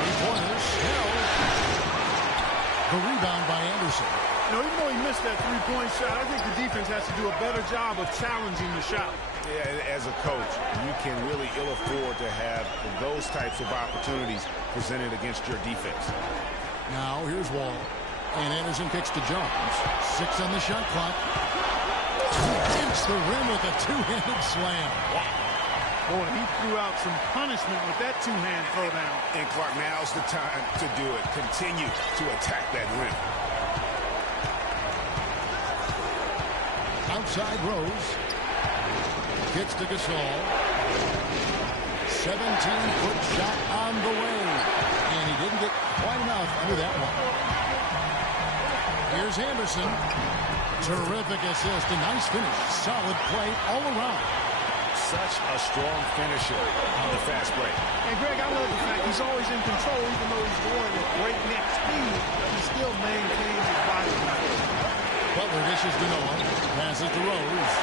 3-pointers. Snell. The rebound by Anderson. You know, even though he missed that 3-point shot, I think the defense has to do a better job of challenging the shot. Yeah, as a coach, you can really ill afford to have those types of opportunities presented against your defense. Now, here's Wall. And Anderson kicks to Jones. 6 on the shot clock. Hits the rim with a 2-handed slam. Wow. Boy, he threw out some punishment with that 2-hand throwdown. And Clark, now's the time to do it. Continue to attack that rim. Outside Rose. Kicks to Gasol. 17-foot shot on the way. And he didn't get quite enough under that one. Here's Anderson. Terrific assist, a nice finish. Solid play all around. Such a strong finisher on the fast break. And Greg, I love the fact he's always in control, even though he's going at breakneck speed. He still maintains his body control. Butler dishes to Noah. Passes to Rose.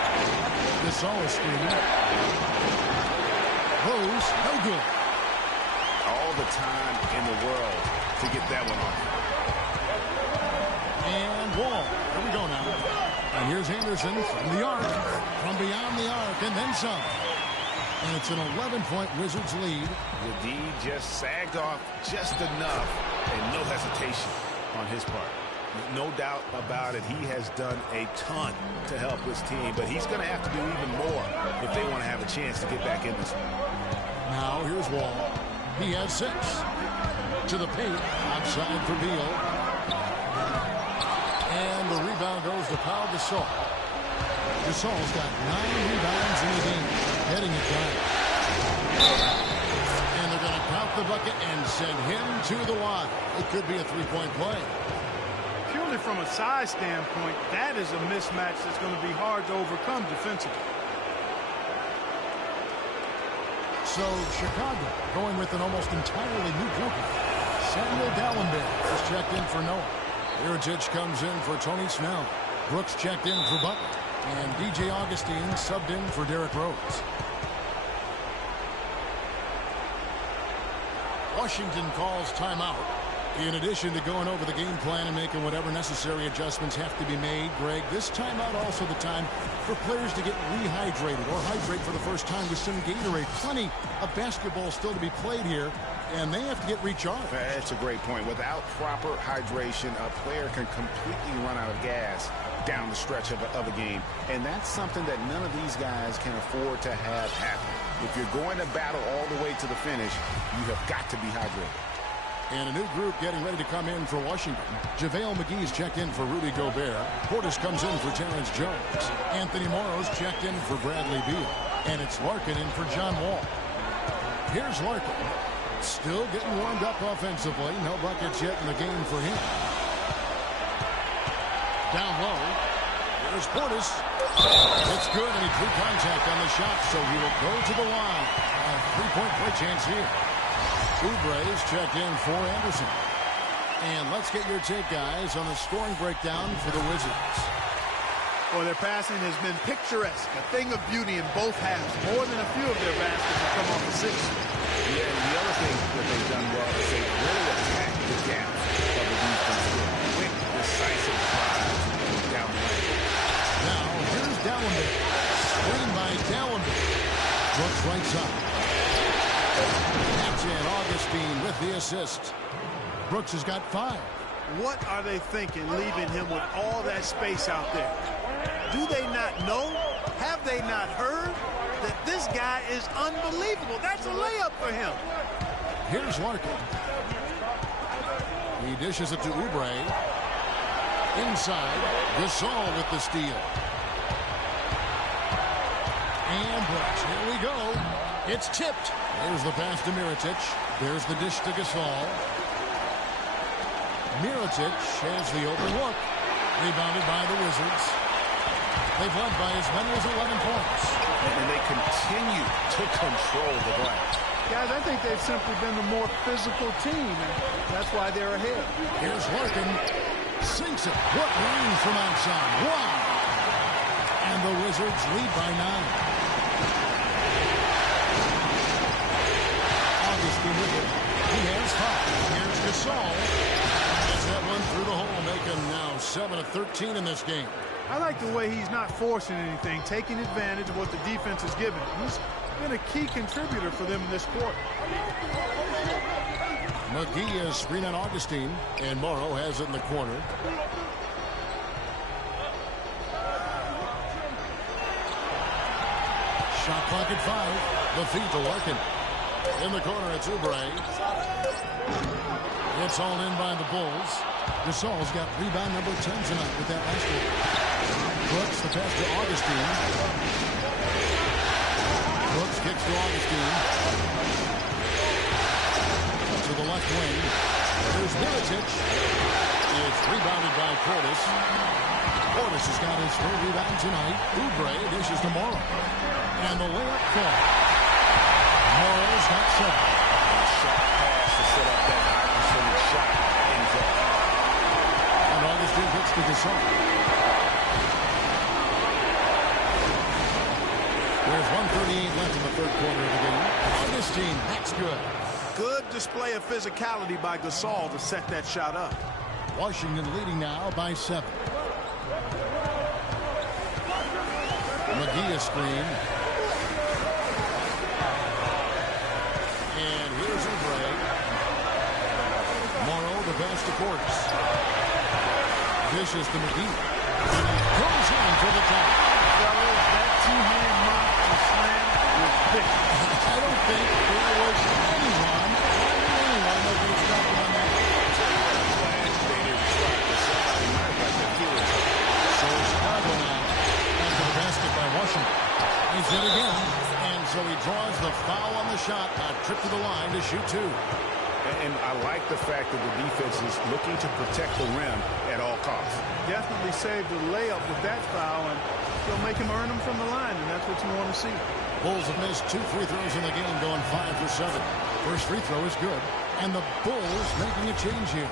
Gasol screen. Rose, no good. All the time in the world to get that one off. And Wall. Here we go now. And here's Anderson from the arc. From beyond the arc and then some. And it's an 11-point Wizards lead. The D just sagged off just enough and no hesitation on his part. No doubt about it, he has done a ton to help his team, but he's going to have to do even more if they want to have a chance to get back in this one. Now here's Wall. He has 6. To the paint. Outside for Beal. And the rebound goes to Pau Gasol. Gasol's got 9 rebounds in the game. Heading it down. And they're going to count the bucket and send him to the line. It could be a 3-point play. Purely from a size standpoint, that is a mismatch that's going to be hard to overcome defensively. So Chicago going with an almost entirely new group. Samuel Dallenberg is checked in for Noah. Mirotic comes in for Tony Snell. Brooks checked in for Butler. And DJ Augustine subbed in for Derrick Rose. Washington calls timeout. In addition to going over the game plan and making whatever necessary adjustments have to be made, Greg, this timeout also the time for players to get rehydrated or hydrate for the first time with some Gatorade. Plenty of basketball still to be played here, and they have to get recharged. That's a great point. Without proper hydration, a player can completely run out of gas down the stretch of a game, and that's something that none of these guys can afford to have happen. If you're going to battle all the way to the finish, you have got to be hydrated. And a new group getting ready to come in for Washington. JaVale McGee's checked in for Rudy Gobert. Portis comes in for Terrence Jones. Anthony Morrow's checked in for Bradley Beal. And it's Larkin in for John Wall. Here's Larkin. Still getting warmed up offensively. No buckets yet in the game for him. Down low. There's Portis. It's good, and he drew contact on the shot, so he will go to the line. A 3-point play chance here. Oubre's checked in for Anderson. And let's get your take, guys, on the scoring breakdown for the Wizards. Well, their passing has been picturesque, a thing of beauty in both halves. More than a few of their baskets have come off the 6. Yeah, and the other thing that they've done well is they've really attacked the gap of the defense. Quick, decisive drives down the lane. Now, here's Dallenberg. Screen by Dallenberg. Brooks right side. And Augustine with the assist. Brooks has got 5. What are they thinking, leaving him with all that space out there? Do they not know? Have they not heard that this guy is unbelievable? That's a layup for him. Here's Larkin. He dishes it to Oubre. Inside, Gasol with the steal. And Brooks, here we go. It's tipped. There's the pass to Mirotic. There's the dish to Gasol. Mirotic has the open look. Rebounded by the Wizards. They've led by as many as 11 points. And they continue to control the glass. Guys, I think they've simply been the more physical team, and that's why they're ahead. Here's Larkin. Sinks it. What range from outside. Wow. And the Wizards lead by 9. With it. He has 5. Here's Gasol. Gets that one through the hole, making now 7 of 13 in this game. I like the way he's not forcing anything, taking advantage of what the defense is giving. He's been a key contributor for them in this quarter. McGee is screen on Augustine, and Morrow has it in the corner. Shot clock at 5. The feed to Larkin. In the corner, it's Oubre. It's all in by the Bulls. Gasol's got rebound number 10 tonight with that last one. Brooks, the pass to Augustine. Brooks kicks to Augustine. To the left wing. There's Mirotic. It's rebounded by Portis. Portis has got his third rebound tonight. Oubre dishes to Morrow. And the layup falls. Morrow's got 7. A sharp pass to set up that high percentage shot in zone. And Augustin hits to the side. There's 1:38 left in the third quarter of the game. Augustin, that's good. Good display of physicality by Gasol to set that shot up. Washington leading now by 7. McGee a screen. And here's Oubre. Morrow the pass to Portis. Dishes to McGee. And he goes in for the top. Fellas, that two-hand knock to slam was big. I don't think there was anyone that would stop him on that. So Chicago now after the basket by Washington. He's hit again, and so he draws the foul on the shot. A trip to the line to shoot 2. And I like the fact that the defense is looking to protect the rim at all costs. Definitely saved the layup with that foul, and he'll make him earn them from the line, and that's what you want to see. Bulls have missed 2 free throws in the game, going 5 for 7. First free throw is good, and the Bulls making a change here.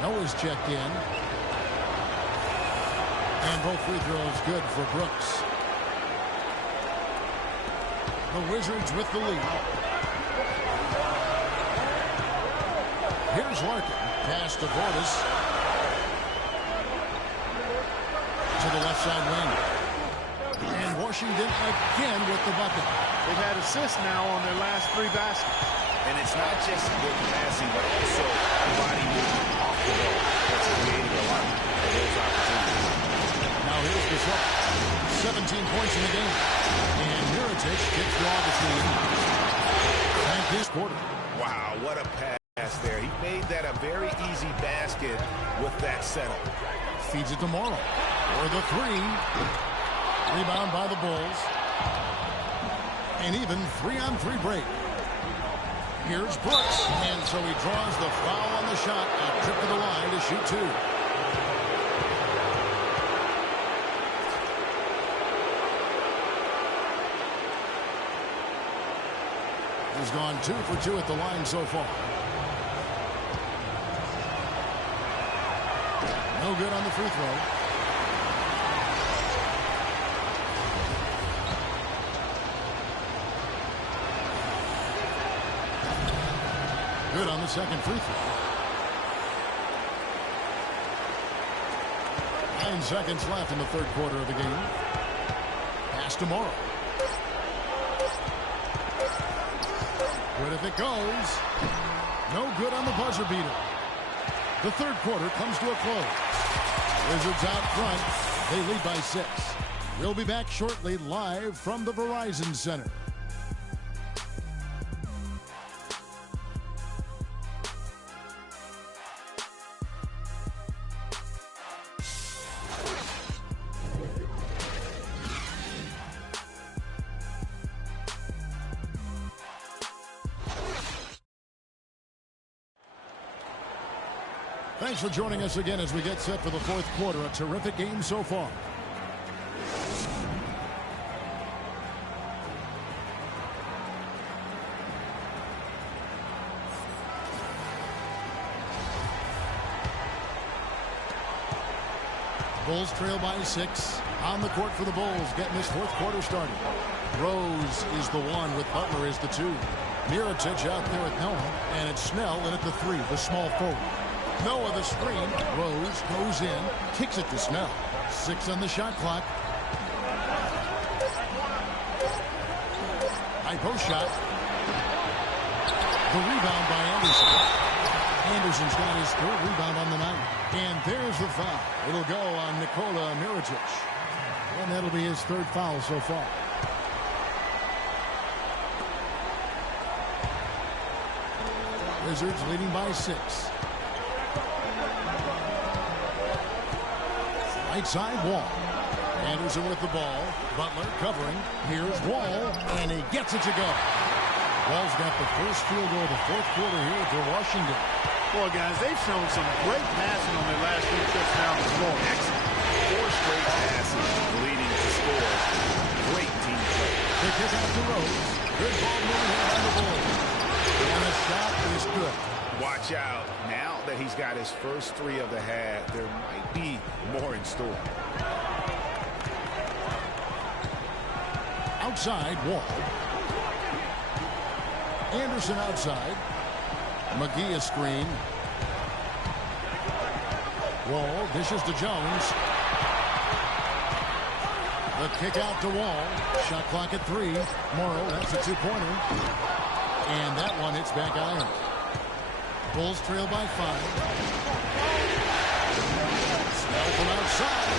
Noah's checked in. And both free throws good for Brooks. The Wizards with the lead. Here's Larkin. Pass to Portis. To the left side wing. And Washington again with the bucket. They've had assists now on their last 3 baskets. And it's not just good passing, but also body movement off the ball. That's creating a lot of those opportunities. Now here's Gasol. 17 points in the game. And Mirotic gets to Augustin. And this quarter. Wow, what a pass there. He made that a very easy basket with that setup. Feeds it to Morrow. For the 3. Rebound by the Bulls. And even 3-on-3 break. Here's Brooks. And so he draws the foul on the shot. A trip to the line to shoot 2. He's gone 2 for 2 at the line so far. No good on the free throw. Good on the second free throw. 9 seconds left in the third quarter of the game. Pass to Morrow. Good if it goes. No good on the buzzer beater. The third quarter comes to a close. Wizards out front. They lead by 6. We'll be back shortly live from the Verizon Center. Thanks for joining us again as we get set for the fourth quarter. A terrific game so far. Bulls trail by 6. On the court for the Bulls, getting this fourth quarter started. Rose is the 1 with Butler is the 2. Mirotic out there at Noah, and it's Snell in at the 3, the small forward. Noah the screen. Rose goes in, kicks it to Snell. 6 on the shot clock. High post shot. The rebound by Anderson. Anderson's got his 3rd rebound on the night. And there's the foul. It'll go on Nikola Mirotic. And that'll be his 3rd foul so far. Wizards leading by 6. Right side, Wall. Anderson with the ball. Butler covering. Here's Wall, and he gets it to go. Wall's got the first field goal of the fourth quarter here for Washington. Boy, guys, they've shown some great passing on their last 2 trips down the floor. Excellent. 4 straight passes leading to scores. Great team play. They kick out to Rose. Good ball moving here by the Bulls. And the shot is good. Watch out. Now that he's got his first 3 of the half, there might be more in store. Outside, Wall. Anderson outside. McGee a screen. Wall dishes to Jones. The kick out to Wall. Shot clock at 3. Morrow, that's a 2-pointer. And that one hits back iron. Bulls trail by 5. Snell from outside.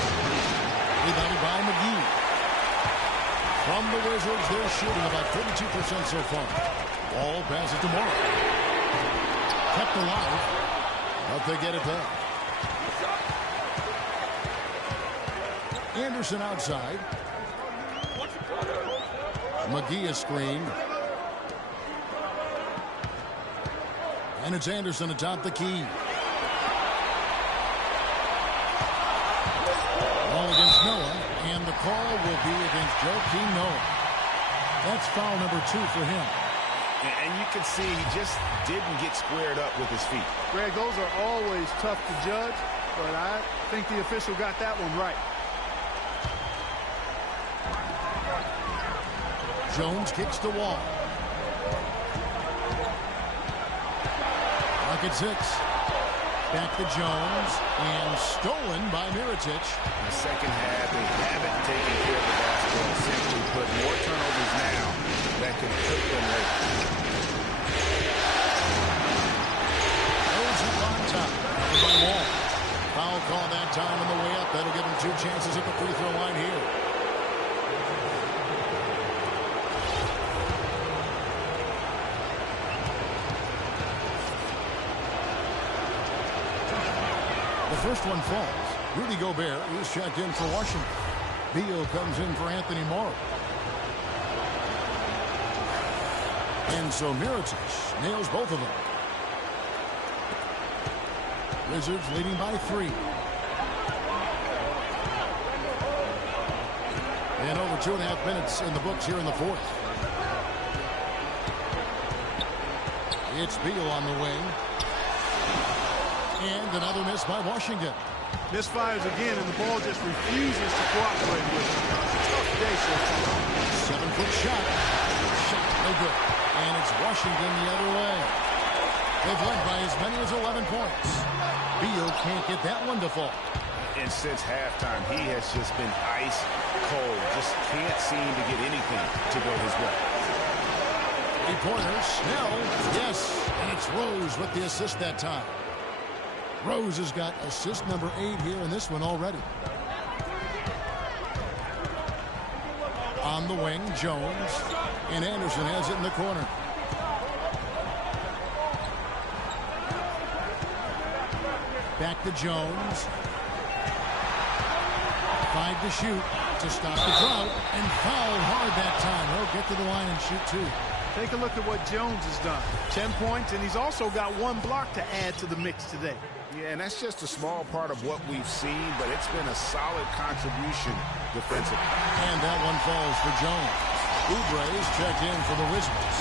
Rebounded by McGee. From the Wizards, they're shooting about 32% so far. Wall passes to Morrow. Kept alive, but they get it done. Anderson outside. McGee is screened. And it's Anderson atop the key. Ball against Noah, and the call will be against Joakim Noah. That's foul number 2 for him. And you can see he just didn't get squared up with his feet. Greg, those are always tough to judge, but I think the official got that one right. Jones kicks the Wall. Clock at 6. Back to Jones, and stolen by Mirotic. In the second half, they haven't taken care of the basketball. Simply put, more turnovers now that could hurt them later. Goes up on top. Covered by Wall. Foul call that time on the way up. That'll give him 2 chances at the free throw line here. The first one falls. Rudy Gobert is checked in for Washington. Beal comes in for Anthony Morrow. And so Mirotic nails both of them. Wizards leading by 3. And over 2.5 minutes in the books here in the 4th. It's Beal on the wing. And another miss by Washington. Misfires again, and the ball just refuses to cooperate with him. Tough day so far. 7-foot shot. Shot no good. And it's Washington the other way. They've led by as many as 11 points. Beal can't get that one to fall. And since halftime, he has just been ice cold. Just can't seem to get anything to go his way. 3-pointers. Snell. Yes. And it's Rose with the assist that time. Rose has got assist number 8 here in this one already. On the wing, Jones. And Anderson has it in the corner. Back to Jones. 5 to shoot to stop the drought. And foul hard that time. He'll get to the line and shoot 2. Take a look at what Jones has done. 10 points, and he's also got 1 block to add to the mix today. Yeah, and that's just a small part of what we've seen, but it's been a solid contribution defensively. And that one falls for Jones. Oubre is checked in for the Wizards.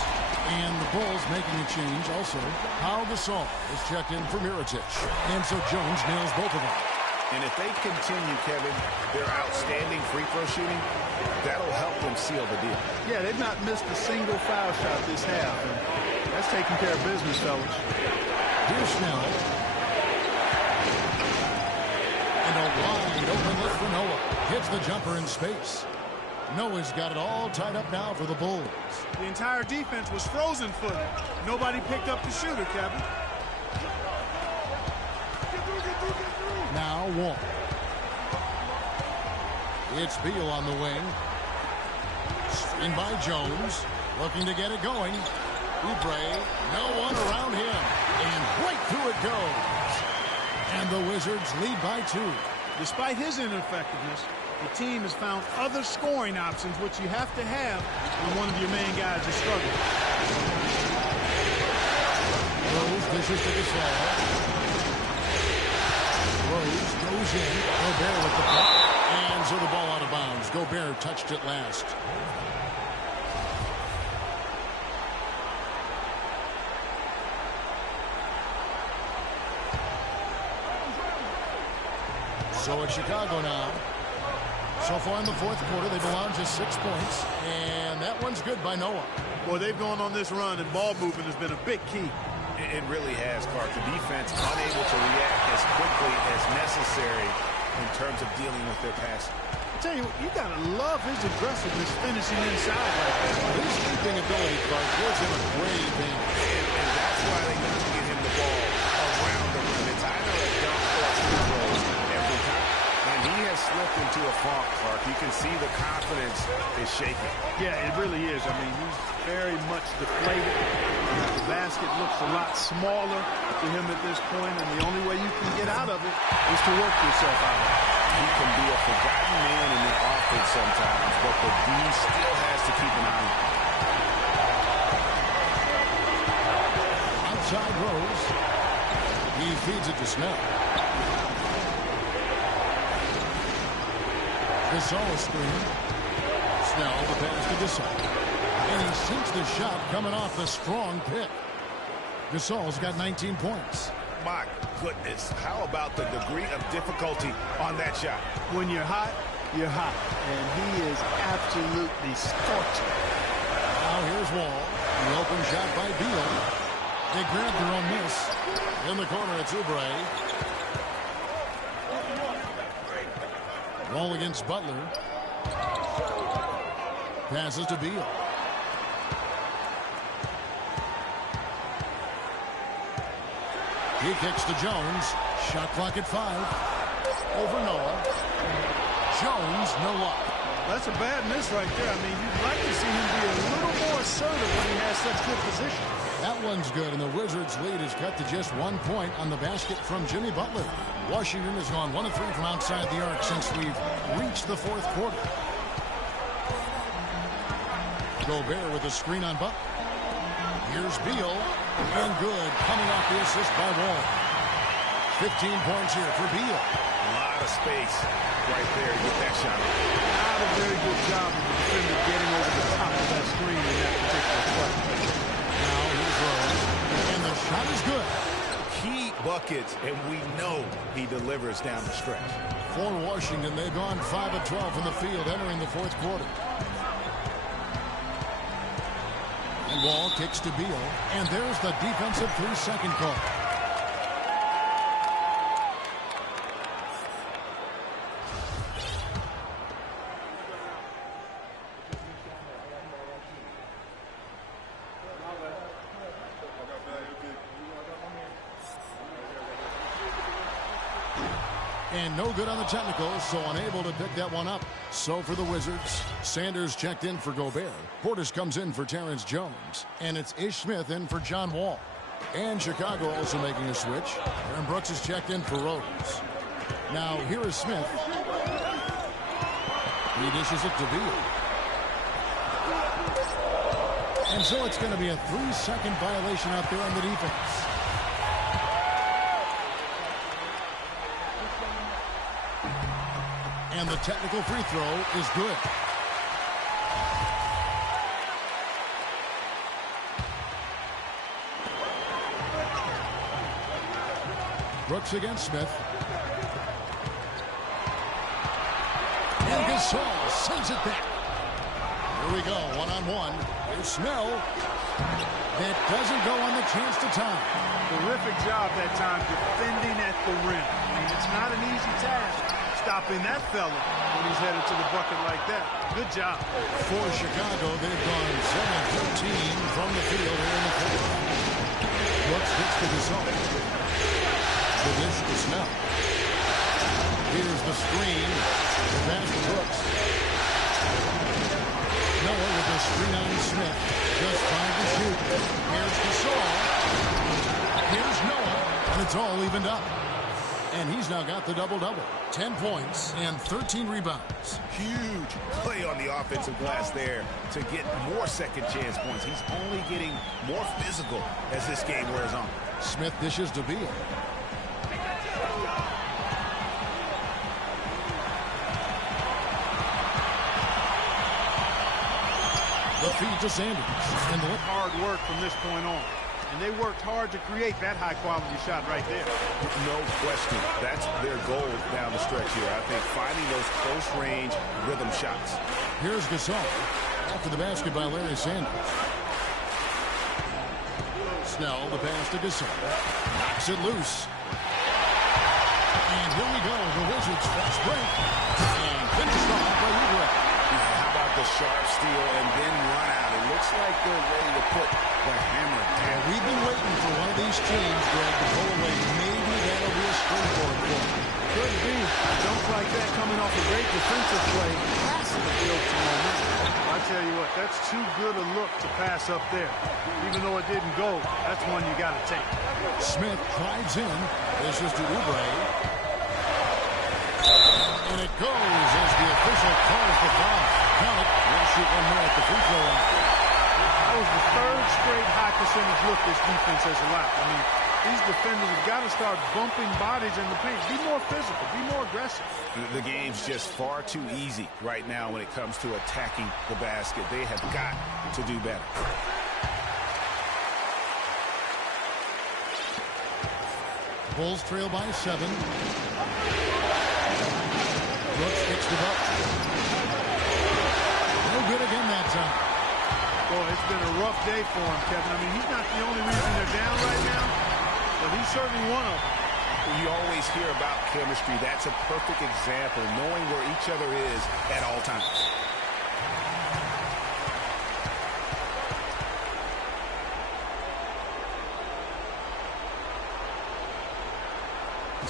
And the Bulls making a change also. Pau Gasol is checked in for Mirotic. And so Jones nails both of them. And if they continue, Kevin, their outstanding free throw shooting, that'll help them seal the deal. Yeah, they've not missed a single foul shot this half. And that's taking care of business, fellas. Here's Snell. And a wide open look for Noah. Hits the jumper in space. Noah's got it all tied up now for the Bulls. The entire defense was frozen footed. Nobody picked up the shooter, Kevin. Now Wall. It's Beal on the wing. Screened by Jones. Looking to get it going. Oubre, no one around him. And right through it goes. And the Wizards lead by 2. Despite his ineffectiveness, the team has found other scoring options, which you have to have when one of your main guys is struggling. Rose dishes to Gasol. Rose goes in. Gobert with the puck. Disposed of the ball out of bounds. Gobert touched it last. So it's Chicago now. So far in the fourth quarter, they've allowed just 6 points. And that one's good by Noah. Well, they've gone on this run, and ball movement has been a big key. It really has, Clark. The defense unable to react as quickly as necessary in terms of dealing with their pass. I tell you what, you got to love his aggressiveness finishing inside like that. His shooting ability, Clark, gives him a great advantage. And that's why they need to get him the ball around the rim. It's either a dunk or free throws every time. And he has slipped into a funk, Clark. You can see the confidence is shaking. Yeah, it really is. I mean, he's very much deflated. The basket looks a lot smaller to him at this point, and the only way you can get out of it is to work yourself out of it. He can be a forgotten man in the offense sometimes, but the D still has to keep an eye on him. Outside Rose. He feeds it to Snell. Gasol screen. Snell the pass to Gasol. And he sinks the shot coming off the strong pick. Gasol's got 19 points. My goodness, how about the degree of difficulty on that shot? When you're hot, you're hot. And he is absolutely scorching. Now here's Wall. An open shot by Beal. They grabbed their own miss. In the corner, it's Oubre. Wall against Butler. Passes to Beal. He kicks to Jones. Shot clock at 5. Over Noah. Jones, no luck. That's a bad miss right there. I mean, you'd like to see him be a little more assertive when he has such good position. That one's good, and the Wizards' lead is cut to just 1 point on the basket from Jimmy Butler. Washington has gone 1 of 3 from outside the arc since we've reached the fourth quarter. Gobert with a screen on Butler. Here's Beal, and good, coming off the assist by Wall. 15 points here for Beal. A lot of space right there to get that shot. Not a very good job of the defender getting over the top of that screen in that particular play. Now here's Rose, and the shot is good. Key buckets, and we know he delivers down the stretch. For Washington, they've gone 5 of 12 from the field entering the fourth quarter. And Wall kicks to Beal, and there's the defensive 3-second call. And no good on the technical, so unable to pick that one up. So for the Wizards, Sanders checked in for Gobert. Portis comes in for Terrence Jones. And it's Ish Smith in for John Wall. And Chicago also making a switch. Aaron Brooks is checked in for Rose. Now here is Smith. He dishes it to Beal. And so it's going to be a 3-second violation out there on the defense. And the technical free throw is good. Brooks against Smith. And Gasol sends it back. Here we go, one-on-one. Here's Snell. That doesn't go on the chance to tie. Terrific job that time defending at the rim. I mean, it's not an easy task stopping that fella when he's headed to the bucket like that. Good job. For Chicago, they've gone 7-13 from the field here in the fourth. Brooks hits to Gasol. The dish to Snell. Here's the screen. The pass to Brooks. Noah with the screen on Smith. Just trying to shoot. Here's Gasol. Here's Noah. And it's all evened up. And he's now got the double-double. 10 points and 13 rebounds. Huge play on the offensive glass there to get more second chance points. He's only getting more physical as this game wears on. Smith dishes to Beal. The feed to Sanders. And the hard work from this point on. And they worked hard to create that high-quality shot right there. No question. That's their goal down the stretch here. I think finding those close-range rhythm shots. Here's Gasol. After the basket by Larry Sanders. Snell, the pass to Gasol. Knocks it loose. And here we go. The Wizards fast break. And finished off by Oubre. How about the sharp steal and then run out? It looks like they're ready to put the hammer down. We've been waiting for one of these teams, Greg, to pull away. Maybe that'll be a springboard for them. Could be. Dunks like that coming off a great defensive play has to build some momentum. I tell you what, that's too good a look to pass up there. Even though it didn't go, that's one you got to take. Smith drives in. This is to Oubre. And it goes as the official calls the foul. Count it. We'll shoot one more at the free throw line. That was the third straight high percentage look this defense has allowed. I mean, these defenders have got to start bumping bodies in the paint. Be more physical. Be more aggressive. The game's just far too easy right now when it comes to attacking the basket. They have got to do better. Bulls trail by 7. Brooks kicks the ball. No good again that time. Boy, it's been a rough day for him, Kevin. I mean, he's not the only reason they're down right now, but he's certainly one of them. You always hear about chemistry. That's a perfect example, knowing where each other is at all times.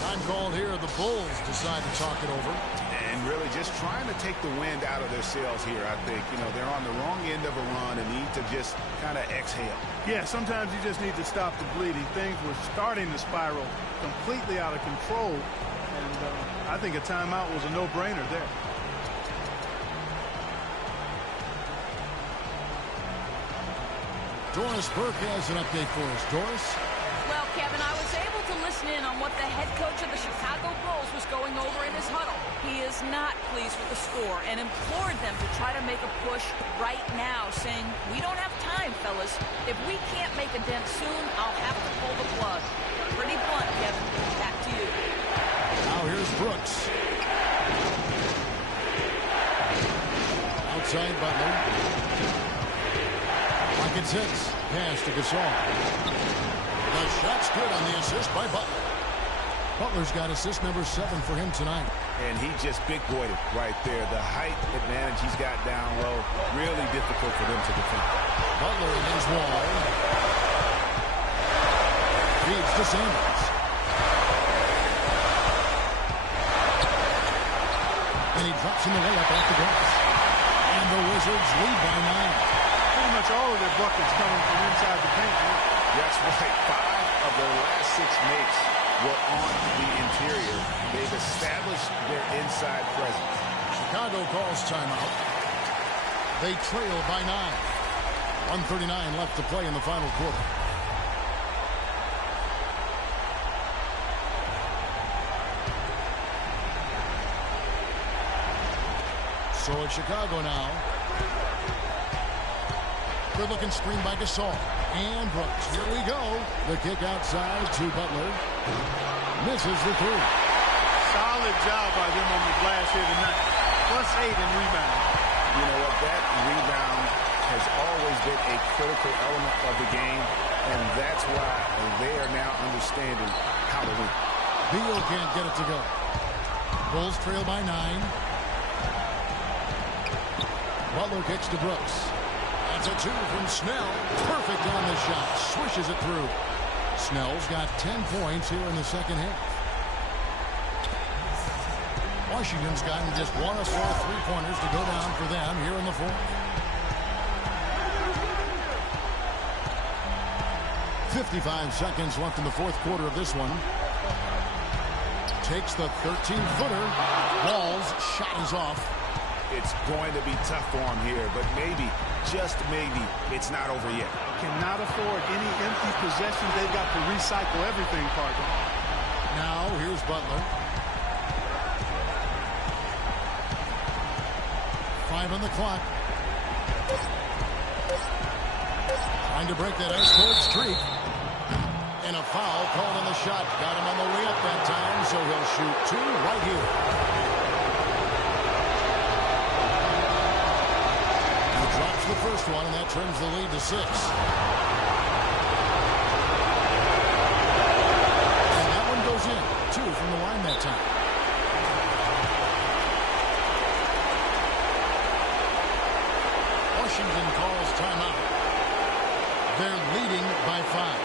Time called here. The Bulls decide to talk it over. And really just trying to take the wind out of their sails here, I think. You know, they're on the wrong end of a run and need to just kind of exhale. Yeah, sometimes you just need to stop the bleeding. Things were starting to spiral completely out of control. And I think a timeout was a no-brainer there. Doris Burke has an update for us. Doris? Well, Kevin, I was able to listen in on what the head coach of the Chicago Bulls was going over in his huddle. He is not pleased with the score and implored them to try to make a push right now, saying, we don't have time, fellas. If we can't make a dent soon, I'll have to pull the plug. Pretty blunt, Kevin. Back to you. Now here's Brooks. Outside Butler. Pocket 6. Pass to Gasol. The shot's good on the assist by Butler. Butler's got assist number 7 for him tonight. And he just big-boyed it right there. The height advantage he's got down low, really difficult for them to defend. Butler against Wall. Feeds to Sanders. And he drops in the layup off the glass. And the Wizards lead by 9. Pretty much all of their buckets coming from inside the paint. That's right. 5 of their last 6 makes were on the interior. They've established their inside presence. Chicago calls timeout. They trail by 9. 1:39 left to play in the final quarter. So it's Chicago now. Good looking screen by Gasol. And Brooks. Here we go. The kick outside to Butler. Misses the 3. Solid job by them on the glass here tonight. +8 in rebound. You know what? That rebound has always been a critical element of the game, and that's why they are now understanding how to win. Beal can't get it to go. Bulls trail by 9. Butler kicks to Brooks. That's a 2 from Snell. Perfect on the shot. Swishes it through. Snell's got 10 points here in the second half. Washington's gotten just 1 of 4 3-pointers to go down for them here in the fourth. 55 seconds left in the fourth quarter of this one. Takes the 13-footer. Ball's shot is off. It's going to be tough for him here, but maybe, just maybe, it's not over yet. Cannot afford any empty possessions. They've got to recycle everything, partner. Now, here's Butler. 5 on the clock. Trying to break that ice cold streak. And a foul called on the shot. Got him on the way up that time, so he'll shoot two right here. He drops the first one, and that turns the lead to 6. And that one goes in. 2 from the line that time. Washington calls timeout. They're leading by 5.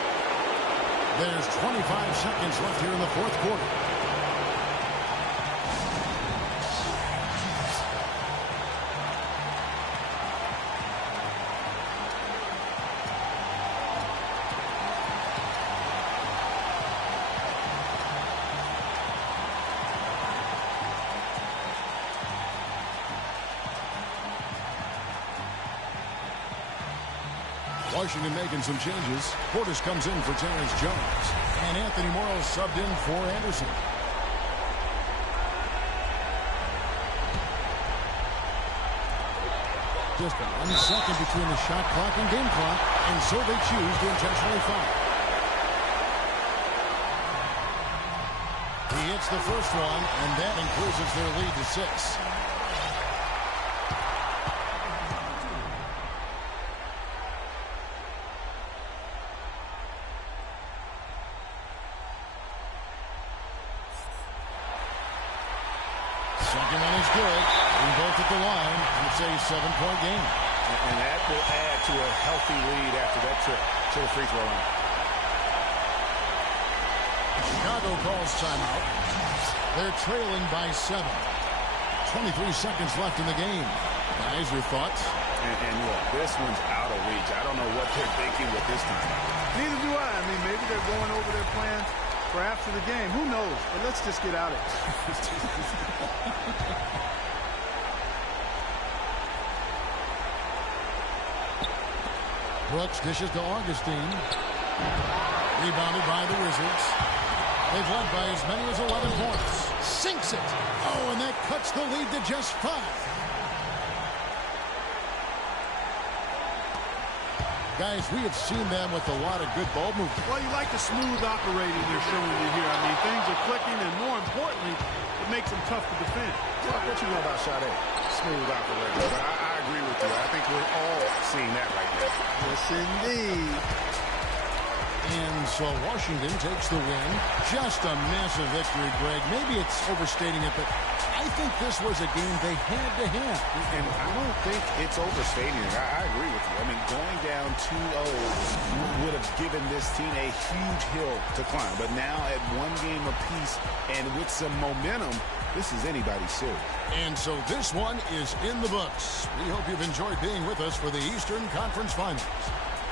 There's 25 seconds left here in the fourth quarter. Washington making some changes. Portis comes in for Terrence Jones. And Anthony Morrow subbed in for Anderson. Just 1 second between the shot clock and game clock, and so they choose to intentionally foul. He hits the first one, and that increases their lead to 6. Second one is good. And both at the line. It's a 7-point game. And that will add to a healthy lead after that trip to the free throw line. Chicago calls timeout. They're trailing by 7. 23 seconds left in the game. Guys, your thoughts? And look, this one's out of reach. I don't know what they're thinking with this time. Neither do I. I mean, maybe they're going over their plans for after the game. Who knows? But let's just get out of here. Brooks dishes to Augustine. Rebounded by the Wizards. They've led by as many as 11 points. Sinks it. Oh, and that cuts the lead to just 5. Guys, we have seen them with a lot of good ball movement. Well, you like the smooth operating they're showing you here. I mean, things are clicking, and more importantly, it makes them tough to defend. What you know about Sade? Smooth operator. But I agree with you. I think we're all seeing that right now. Yes, indeed. And so Washington takes the win. Just a massive victory, Greg. Maybe it's overstating it, but I think this was a game they had to have. And I don't think it's overstating it. I agree with you. I mean, going down 2-0 would have given this team a huge hill to climb. But now at 1 game apiece and with some momentum, this is anybody's series. And so this one is in the books. We hope you've enjoyed being with us for the Eastern Conference Finals.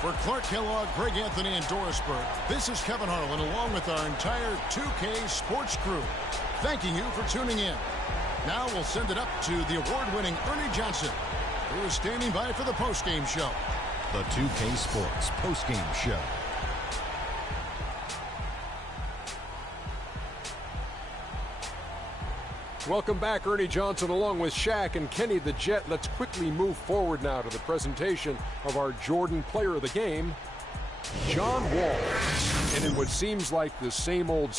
For Clark Kellogg, Greg Anthony, and Doris Burke, this is Kevin Harlan along with our entire 2K Sports crew, thanking you for tuning in. Now we'll send it up to the award-winning Ernie Johnson, who is standing by for the postgame show. The 2K Sports postgame show. Welcome back, Ernie Johnson, along with Shaq and Kenny the Jet. Let's quickly move forward now to the presentation of our Jordan Player of the Game, John Wall. And in what seems like the same old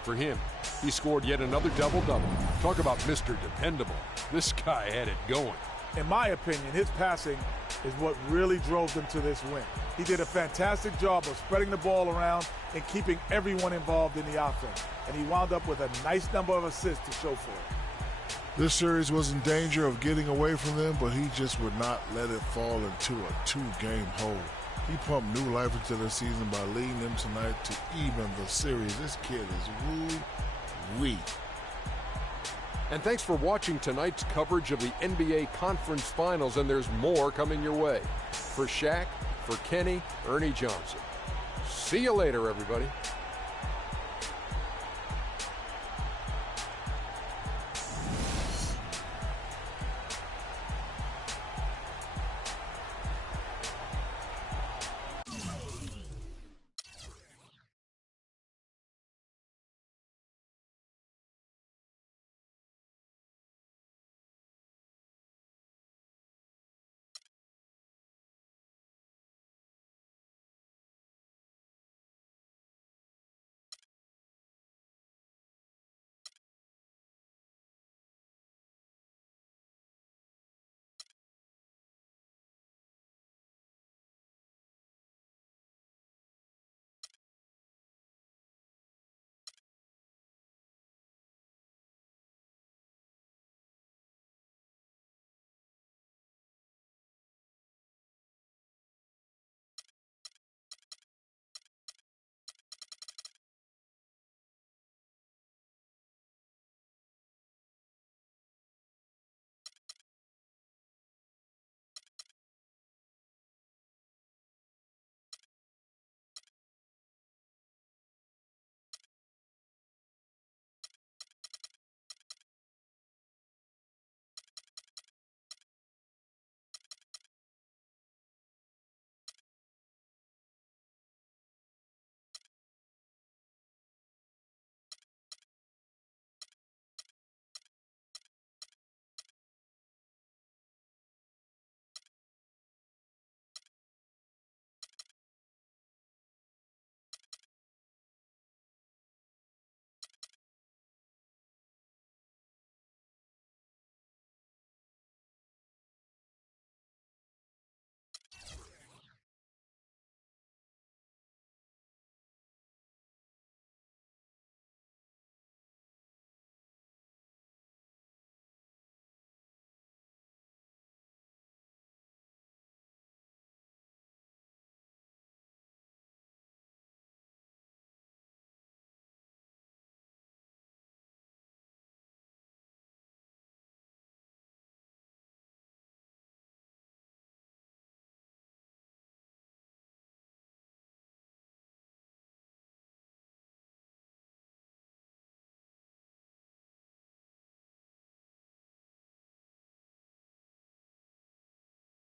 for him, he scored yet another double-double. Talk about Mr. Dependable. This guy had it going. In my opinion, his passing is what really drove them to this win. He did a fantastic job of spreading the ball around and keeping everyone involved in the offense. And he wound up with a nice number of assists to show for it. This series was in danger of getting away from them, but he just would not let it fall into a 2-game hole. He pumped new life into the season by leading them tonight to even the series. This kid is woo-wee. And thanks for watching tonight's coverage of the NBA Conference Finals, and there's more coming your way. For Shaq, for Kenny, Ernie Johnson. See you later, everybody.